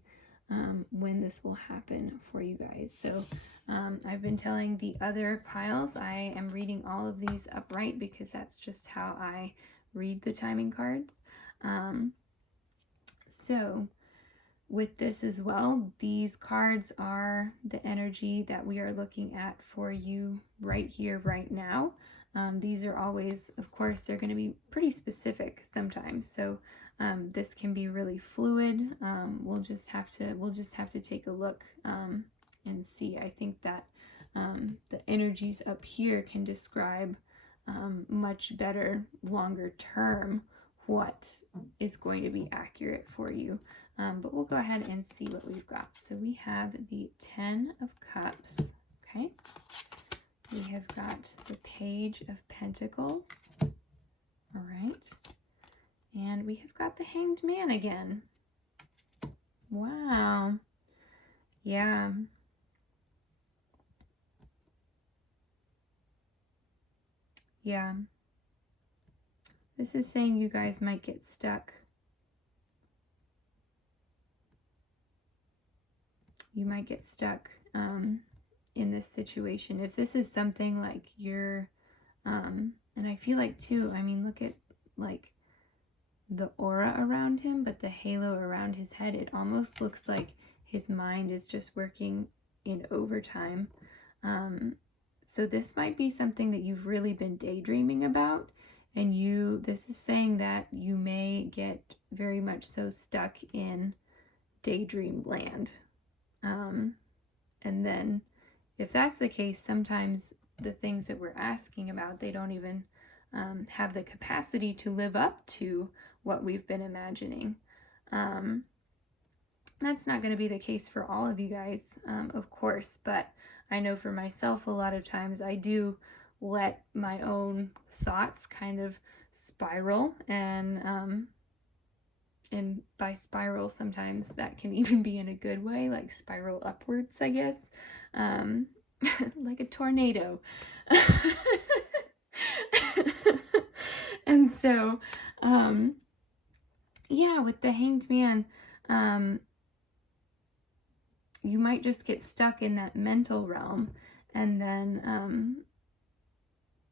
when this will happen for you guys. So I've been telling the other piles I am reading all of these upright because that's just how I read the timing cards. So with this as well, these cards are the energy that we are looking at for you right here, right now. These are always, of course, they're going to be pretty specific sometimes. So this can be really fluid. We'll just have to take a look and see. I think that the energies up here can describe much better, longer term, what is going to be accurate for you. But we'll go ahead and see what we've got. So we have the 10 of Cups. Okay. We have got the Page of Pentacles. All right. And we have got the Hanged Man again. Wow. Yeah. Yeah. This is saying you guys might get stuck. You might get stuck in this situation. If this is something like you're, and I feel like too, I mean, look at like the aura around him, but the halo around his head, it almost looks like his mind is just working in overtime. So this might be something that you've really been daydreaming about, and this is saying that you may get very much so stuck in daydream land. And then if that's the case, sometimes the things that we're asking about, they don't even have the capacity to live up to what we've been imagining. That's not going to be the case for all of you guys, of course, but I know for myself, a lot of times I do let my own thoughts kind of spiral, and by spiral, sometimes that can even be in a good way, like spiral upwards, I guess, like a tornado. And so, yeah, with the Hanged Man, you might just get stuck in that mental realm, and then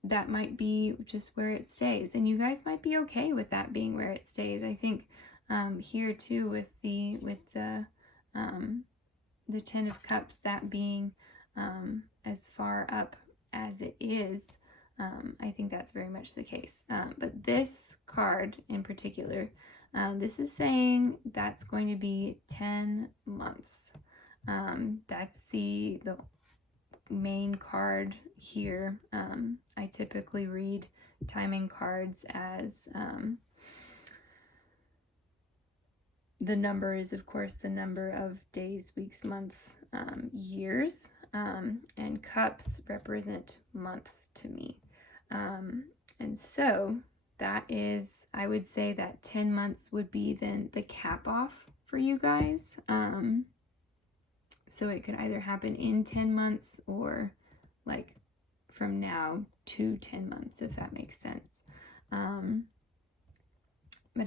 that might be just where it stays, and you guys might be okay with that being where it stays. I think here too, with the 10 of Cups, that being as far up as it is, I think that's very much the case. But this card in particular, this is saying that's going to be 10 months. That's the main card here. I typically read timing cards as the number is, of course, the number of days, weeks, months, years, and cups represent months to me. And so that is, I would say that 10 months would be then the cap off for you guys. So it could either happen in 10 months or like from now to 10 months, if that makes sense. But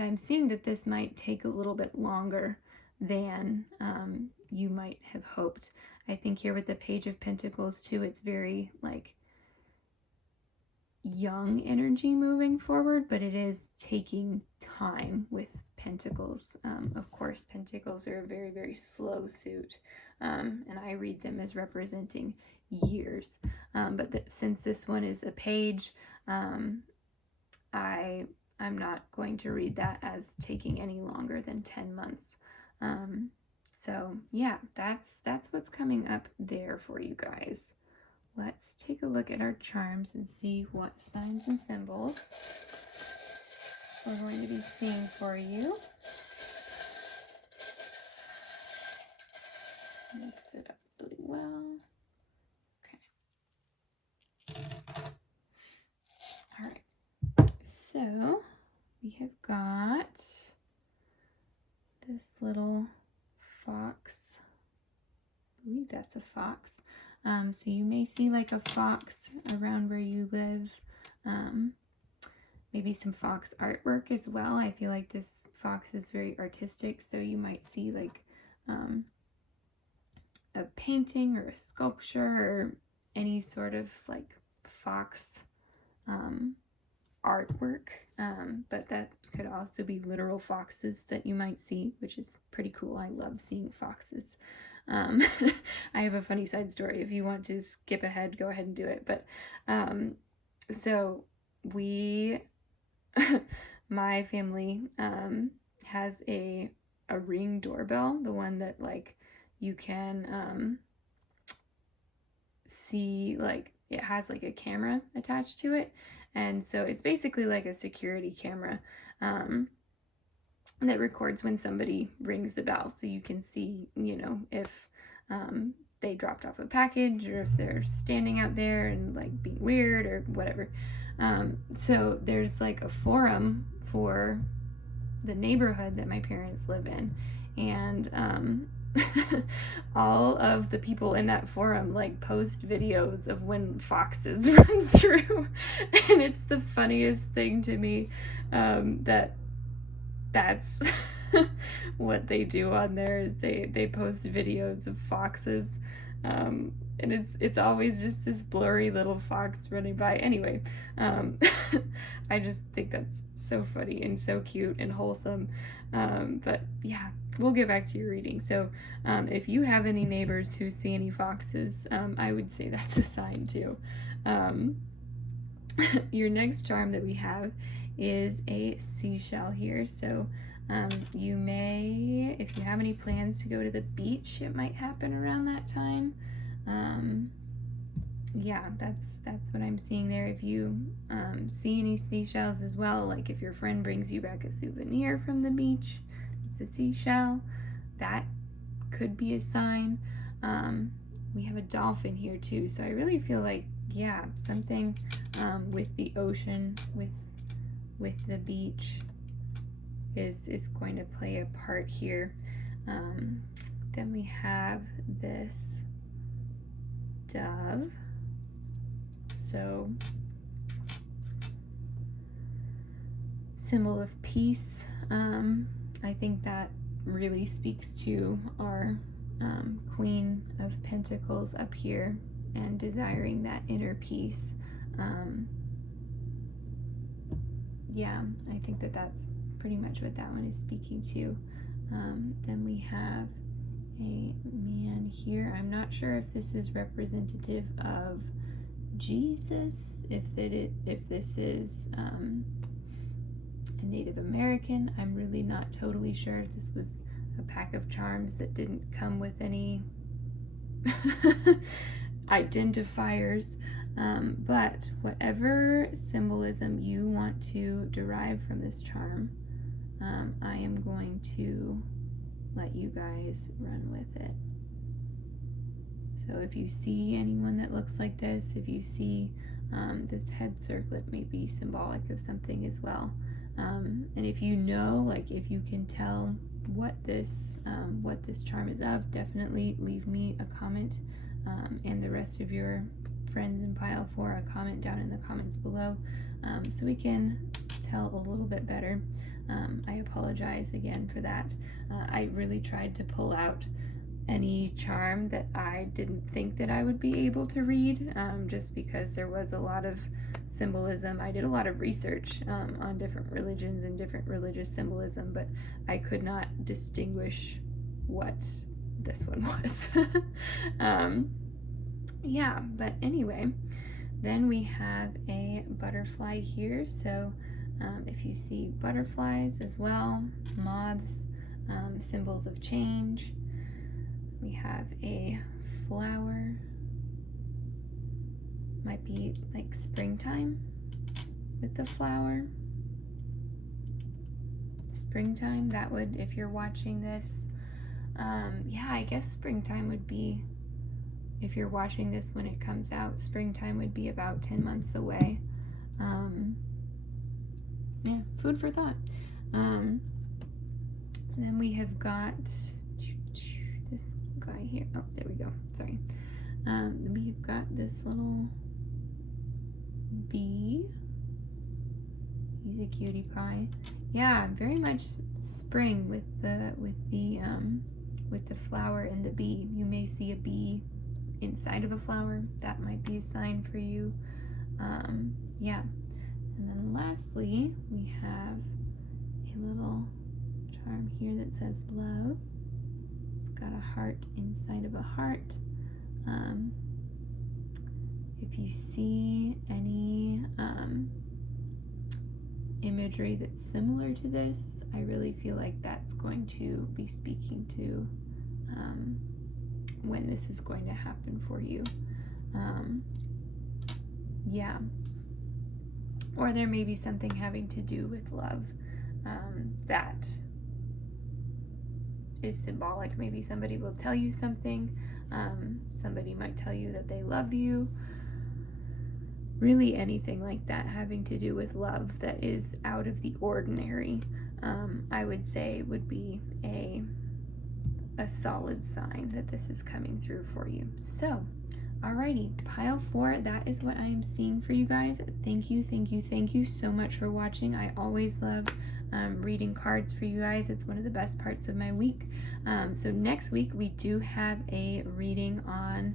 I'm seeing that this might take a little bit longer than you might have hoped. I think here with the Page of Pentacles too, it's very like young energy moving forward, but it is taking time with Pentacles. Of course, Pentacles are a very, very slow suit, and I read them as representing years. But since this one is a page, I'm not going to read that as taking any longer than 10 months. So yeah, that's what's coming up there for you guys. Let's take a look at our charms and see what signs and symbols we're going to be seeing for you. Mix it up really well. Okay. All right. So we have got this little fox. I believe that's a fox. So you may see like a fox around where you live. Maybe some fox artwork as well. I feel like this fox is very artistic, so you might see like a painting or a sculpture or any sort of like fox artwork. But that could also be literal foxes that you might see, which is pretty cool. I love seeing foxes. I have a funny side story. If you want to skip ahead, go ahead and do it. But so my family has a Ring doorbell, the one that like you can see, like it has like a camera attached to it, and so it's basically like a security camera that records when somebody rings the bell, so you can see, you know, if they dropped off a package or if they're standing out there and like being weird or whatever. So there's like a forum for the neighborhood that my parents live in, and all of the people in that forum like post videos of when foxes run through, and it's the funniest thing to me that's what they do on there is they post videos of foxes, and it's always just this blurry little fox running by. Anyway, I just think that's so funny and so cute and wholesome. But yeah, we'll get back to your reading. So if you have any neighbors who see any foxes, I would say that's a sign too. Your next charm that we have is a seashell here. So you may, if you have any plans to go to the beach, it might happen around that time. Yeah, that's what I'm seeing there. If you see any seashells as well, like if your friend brings you back a souvenir from the beach, it's a seashell, that could be a sign. We have a dolphin here too, so I really feel like, yeah, something with the ocean, with the beach is going to play a part here. Then we have this dove. So symbol of peace. I think that really speaks to our Queen of Pentacles up here and desiring that inner peace. Yeah, I think that that's pretty much what that one is speaking to. Then we have a man here. I'm not sure if this is representative of Jesus, if this is a Native American. I'm really not totally sure. This was a pack of charms that didn't come with any identifiers, but whatever symbolism you want to derive from this charm, I am going to let you guys run with it. So if you see anyone that looks like this, if you see this head circlet may be symbolic of something as well. And if you know, like if you can tell what this charm is of, definitely leave me a comment, and the rest of your friends in pile 4 a comment down in the comments below, so we can tell a little bit better. I apologize again for that. I really tried to pull out any charm that I didn't think that I would be able to read, just because there was a lot of symbolism. I did a lot of research on different religions and different religious symbolism, but I could not distinguish what this one was. Yeah, but anyway, then we have a butterfly here. So if you see butterflies as well, moths, symbols of change. We have a flower, might be like springtime with the flower. Springtime, that would, if you're watching this, yeah, I guess springtime would be, if you're watching this when it comes out, springtime would be about 10 months away. Yeah, food for thought. Then we have got this guy here. Oh, there we go. Sorry. We've got this little bee. He's a cutie pie. Yeah, very much spring with the flower and the bee. You may see a bee inside of a flower. That might be a sign for you. Yeah. And then lastly, we have a little charm here that says love. It's got a heart inside of a heart. If you see any imagery that's similar to this, I really feel like that's going to be speaking to when this is going to happen for you. Yeah. Or there may be something having to do with love that is symbolic. Maybe somebody will tell you something. Somebody might tell you that they love you. Really anything like that having to do with love that is out of the ordinary, I would say would be a solid sign that this is coming through for you. So, alrighty, pile 4, that is what I am seeing for you guys. Thank you so much for watching. I always love reading cards for you guys. It's one of the best parts of my week. So next week we do have a reading on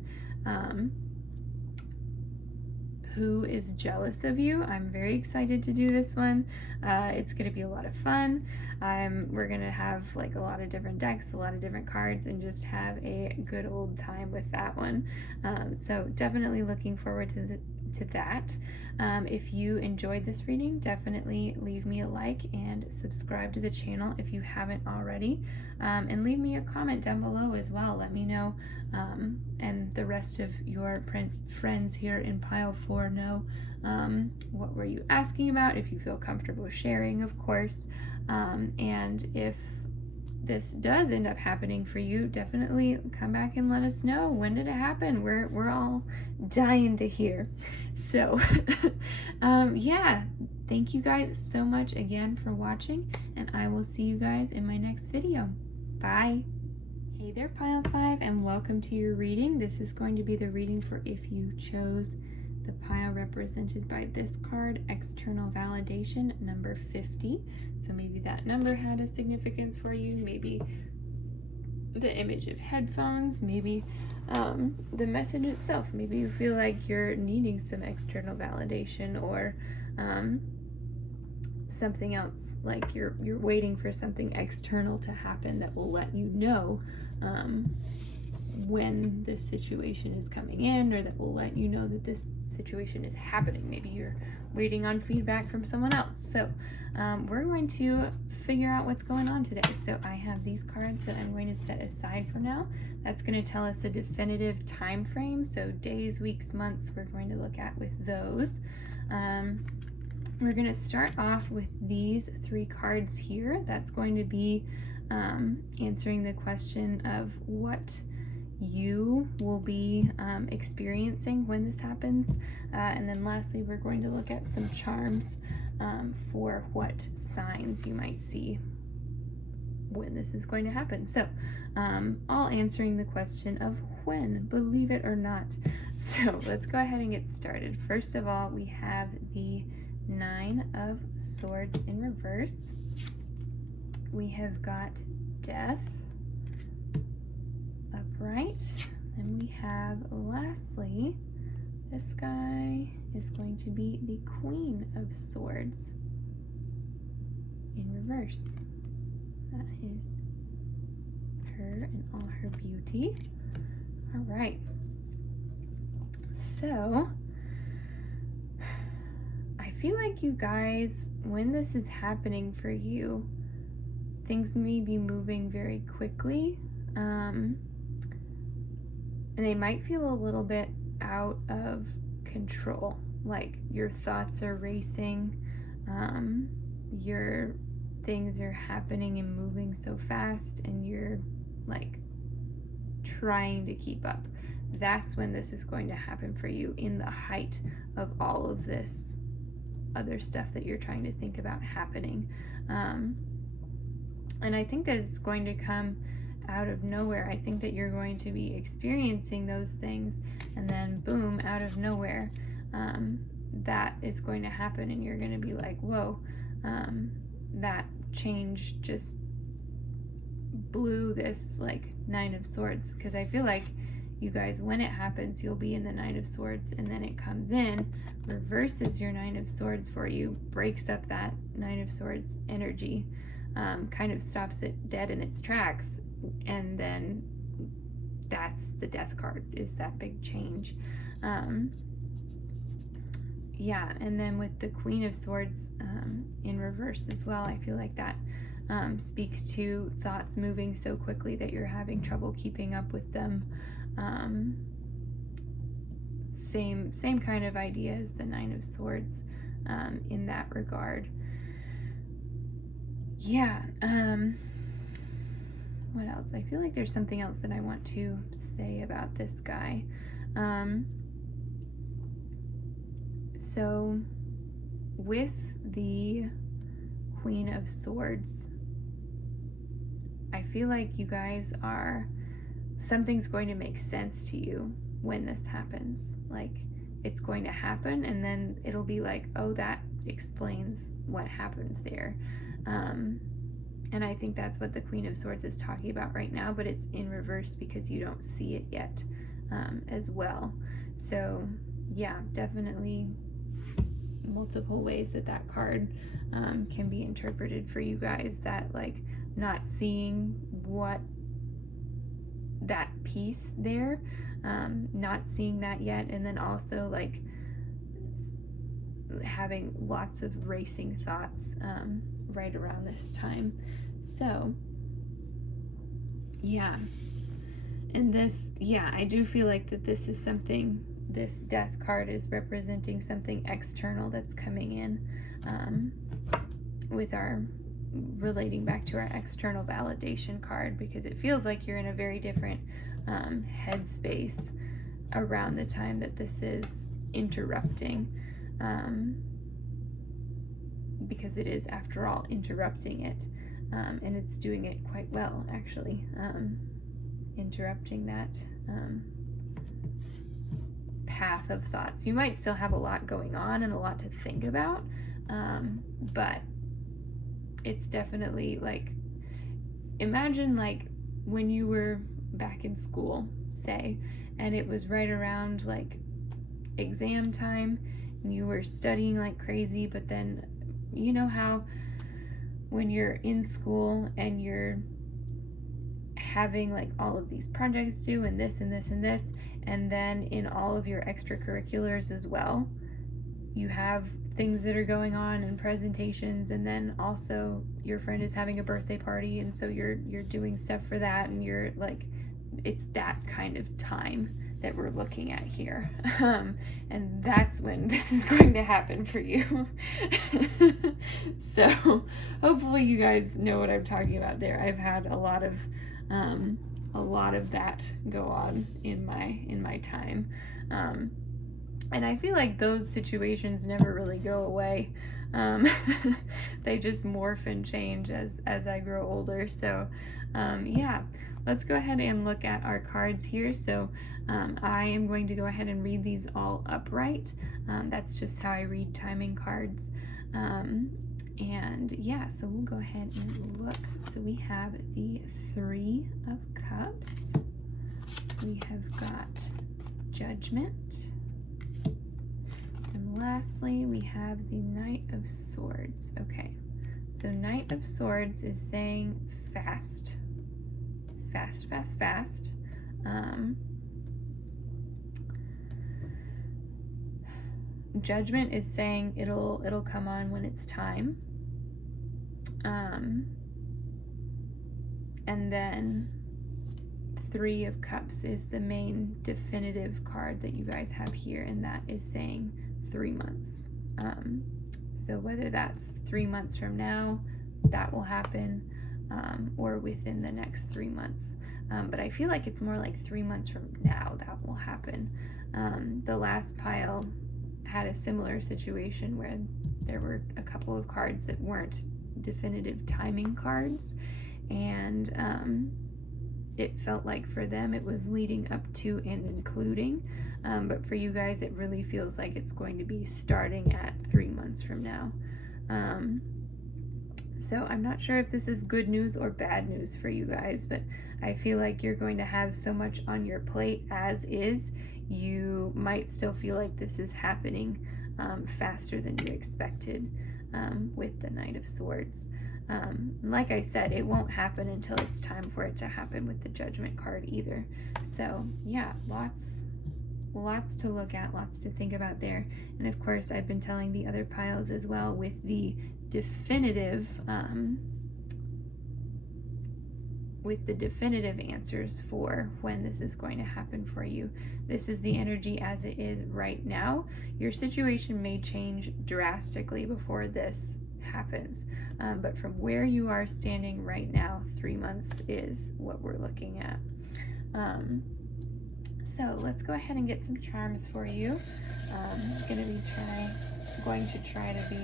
who is jealous of you. I'm very excited to do this one. It's going to be a lot of fun. We're going to have like a lot of different decks, a lot of different cards, and just have a good old time with that one. So definitely looking forward to that. If you enjoyed this reading, definitely leave me a like and subscribe to the channel if you haven't already. And leave me a comment down below as well. Let me know, and the rest of your friends here in pile 4 know what were you asking about, if you feel comfortable sharing, of course. And if this does end up happening for you, definitely come back and let us know. When did it happen? We're all dying to hear. So yeah, thank you guys so much again for watching, and I will see you guys in my next video. Bye. Hey there, pile 5, and welcome to your reading. This is going to be the reading for if you chose the pile represented by this card, external validation number 50. So maybe that number had a significance for you, maybe the image of headphones, maybe the message itself. Maybe you feel like you're needing some external validation, or something else, like you're waiting for something external to happen that will let you know when this situation is coming in, or that will let you know that this situation is happening. Maybe you're waiting on feedback from someone else. So we're going to figure out what's going on today. So I have these cards that I'm going to set aside for now. That's going to tell us a definitive time frame. So days, weeks, months, we're going to look at with those. We're going to start off with these 3 cards here. That's going to be answering the question of what you will be experiencing when this happens. And then lastly, we're going to look at some charms for what signs you might see when this is going to happen. So all answering the question of when, believe it or not. So let's go ahead and get started. First of all, we have the Nine of Swords in reverse. We have got Death upright. And we have, lastly, this guy is going to be the Queen of Swords in reverse. That is her and all her beauty. All right. So, I feel like you guys, when this is happening for you, things may be moving very quickly. And they might feel a little bit out of control. Like your thoughts are racing, your things are happening and moving so fast, and you're like trying to keep up. That's when this is going to happen for you, in the height of all of this other stuff that you're trying to think about happening. And I think that it's going to come out of nowhere. I think that you're going to be experiencing those things, and then boom, out of nowhere, that is going to happen, and you're going to be like, whoa, that change just blew this like Nine of Swords. Because I feel like you guys, when it happens, you'll be in the Nine of Swords, and then it comes in, reverses your Nine of Swords for you, breaks up that Nine of Swords energy, kind of stops it dead in its tracks, and then that's the Death card, is that big change. Yeah, and then with the Queen of Swords in reverse as well, I feel like that speaks to thoughts moving so quickly that you're having trouble keeping up with them. Same kind of idea as the Nine of Swords in that regard. Yeah. What else? I feel like there's something else that I want to say about this guy. So with the Queen of Swords, I feel like you guys are, something's going to make sense to you when this happens. Like, it's going to happen, and then it'll be like, oh, that explains what happened there. And I think that's what the Queen of Swords is talking about right now, but it's in reverse because you don't see it yet as well. So yeah, definitely multiple ways that that card can be interpreted for you guys, that like not seeing what that piece there, not seeing that yet, and then also like having lots of racing thoughts right around this time. So yeah, and this, yeah, I do feel like that this is something, this Death card is representing something external that's coming in, with our, relating back to our external validation card, because it feels like you're in a very different headspace around the time that this is interrupting, because it is, after all, interrupting it, and it's doing it quite well, actually, interrupting that path of thoughts. You might still have a lot going on and a lot to think about, but it's definitely like, imagine like when you were back in school, say, and it was right around like exam time, and you were studying like crazy, but then you know how when you're in school and you're having like all of these projects due, and this and this and this, and then in all of your extracurriculars as well, you have things that are going on and presentations, and then also your friend is having a birthday party, and so you're doing stuff for that, and you're like, it's that kind of time that we're looking at here, and that's when this is going to happen for you. So hopefully you guys know what I'm talking about there. I've had a lot of that go on in my time, and I feel like those situations never really go away. They just morph and change as I grow older. So yeah, let's go ahead and look at our cards here. So I am going to go ahead and read these all upright. That's just how I read timing cards. And yeah, so we'll go ahead and look. So we have the Three of Cups. We have got Judgment. And lastly, we have the Knight of Swords. Okay, so Knight of Swords is saying fast, fast, fast, fast. Judgment is saying it'll come on when it's time. And then Three of Cups is the main definitive card that you guys have here, and that is saying 3 months. So whether that's 3 months from now, that will happen, or within the next 3 months. But I feel like it's more like 3 months from now that will happen. The last pile had a similar situation where there were a couple of cards that weren't definitive timing cards, and it felt like for them it was leading up to and including, but for you guys it really feels like it's going to be starting at 3 months from now. So I'm not sure if this is good news or bad news for you guys, but I feel like you're going to have so much on your plate as is. You might still feel like this is happening faster than you expected with the Knight of Swords. Like I said, it won't happen until it's time for it to happen with the Judgment card either. So yeah, lots to look at, lots to think about there. And of course, I've been telling the other piles as well with the definitive answers for when this is going to happen for you. This is the energy as it is right now. Your situation may change drastically before this happens, but from where you are standing right now, 3 months is what we're looking at. So let's go ahead and get some charms for you. I'm going to try to be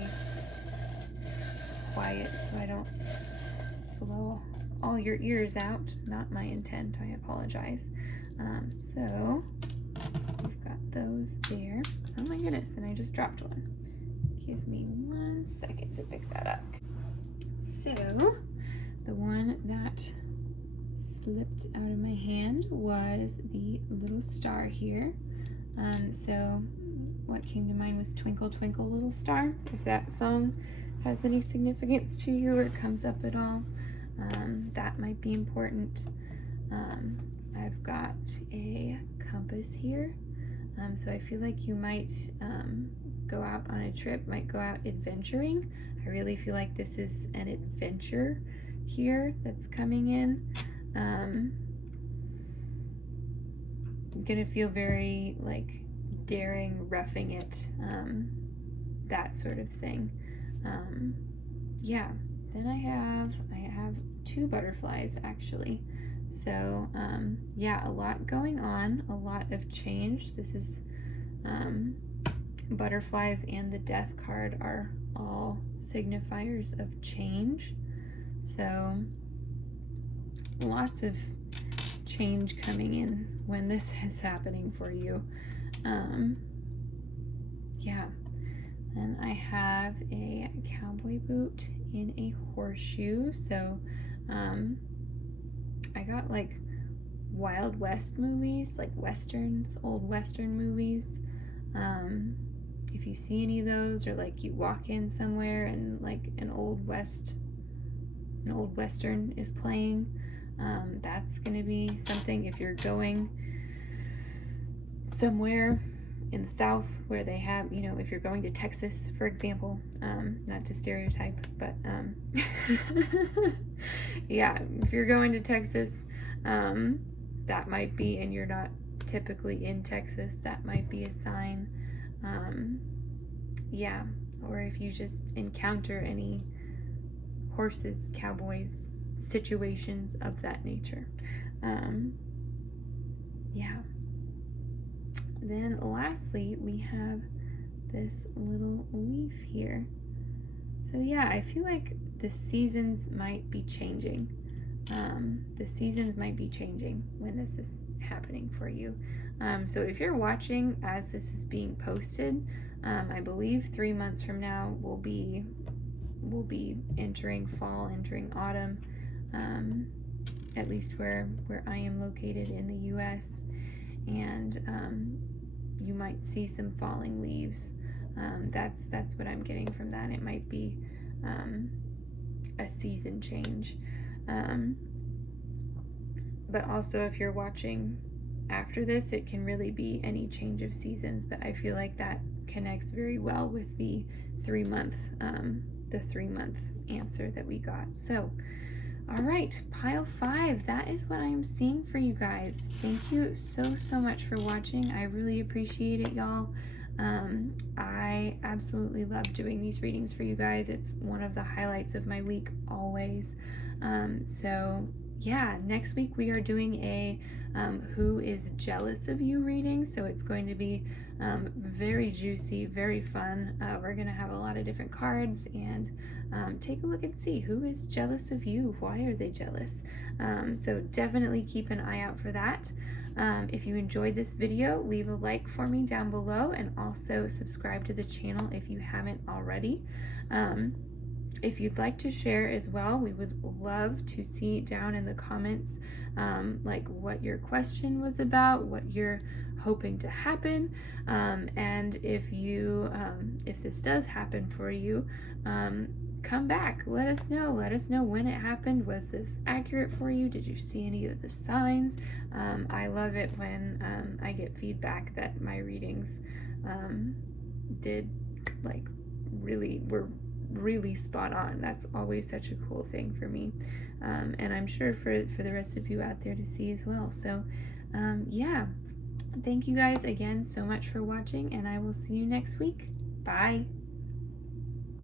quiet so I don't blow all your ears out. Not my intent, I apologize. So we've got those there. Oh my goodness, and I just dropped one. Give me 1 second to pick that up. So the one that slipped out of my hand was the little star here. So what came to mind was Twinkle Twinkle Little Star. If that song has any significance to you or comes up at all, that might be important. I've got a compass here, so I feel like you might go out on a trip, might go out adventuring. I really feel like this is an adventure here that's coming in. I'm gonna feel very like daring, roughing it, that sort of thing. Yeah, then I have 2 butterflies actually. So yeah, a lot going on, a lot of change. This is butterflies and the Death card are all signifiers of change. So lots of change coming in when this is happening for you. Yeah. Then I have a cowboy boot in a horseshoe. So I got like Wild West movies, like westerns, old western movies. If you see any of those, or like you walk in somewhere and like an old western is playing, that's gonna be something. If you're going somewhere in the South where they have, you know, if you're going to Texas, for example, not to stereotype, but yeah, if you're going to Texas, that might be, and you're not typically in Texas, that might be a sign. Yeah, or if you just encounter any horses, cowboys, situations of that nature. Yeah. Then lastly, we have this little leaf here. So yeah, I feel like the seasons might be changing. The seasons might be changing when this is happening for you. So if you're watching as this is being posted, I believe 3 months from now we'll be entering fall, entering autumn, at least where I am located in the U.S. And you might see some falling leaves. That's what I'm getting from that. It might be a season change. But also if you're watching after this, it can really be any change of seasons, but I feel like that connects very well with the 3-month answer that we got. So all right, pile 5, that is what I'm seeing for you guys. Thank you so much for watching. I really appreciate it, y'all. I absolutely love doing these readings for you guys. It's one of the highlights of my week always. So yeah, next week we are doing a who is jealous of you reading. So it's going to be very juicy, very fun. We're going to have a lot of different cards and take a look and see who is jealous of you. Why are they jealous? So definitely keep an eye out for that. If you enjoyed this video, leave a like for me down below and also subscribe to the channel if you haven't already. If you'd like to share as well, we would love to see down in the comments like what your question was about, what you're hoping to happen, and if this does happen for you, come back, let us know when it happened. Was this accurate for you? Did you see any of the signs? I love it when I get feedback that my readings were really spot on. That's always such a cool thing for me, and I'm sure for the rest of you out there to see as well. So yeah, thank you guys again so much for watching, and I will see you next week. Bye.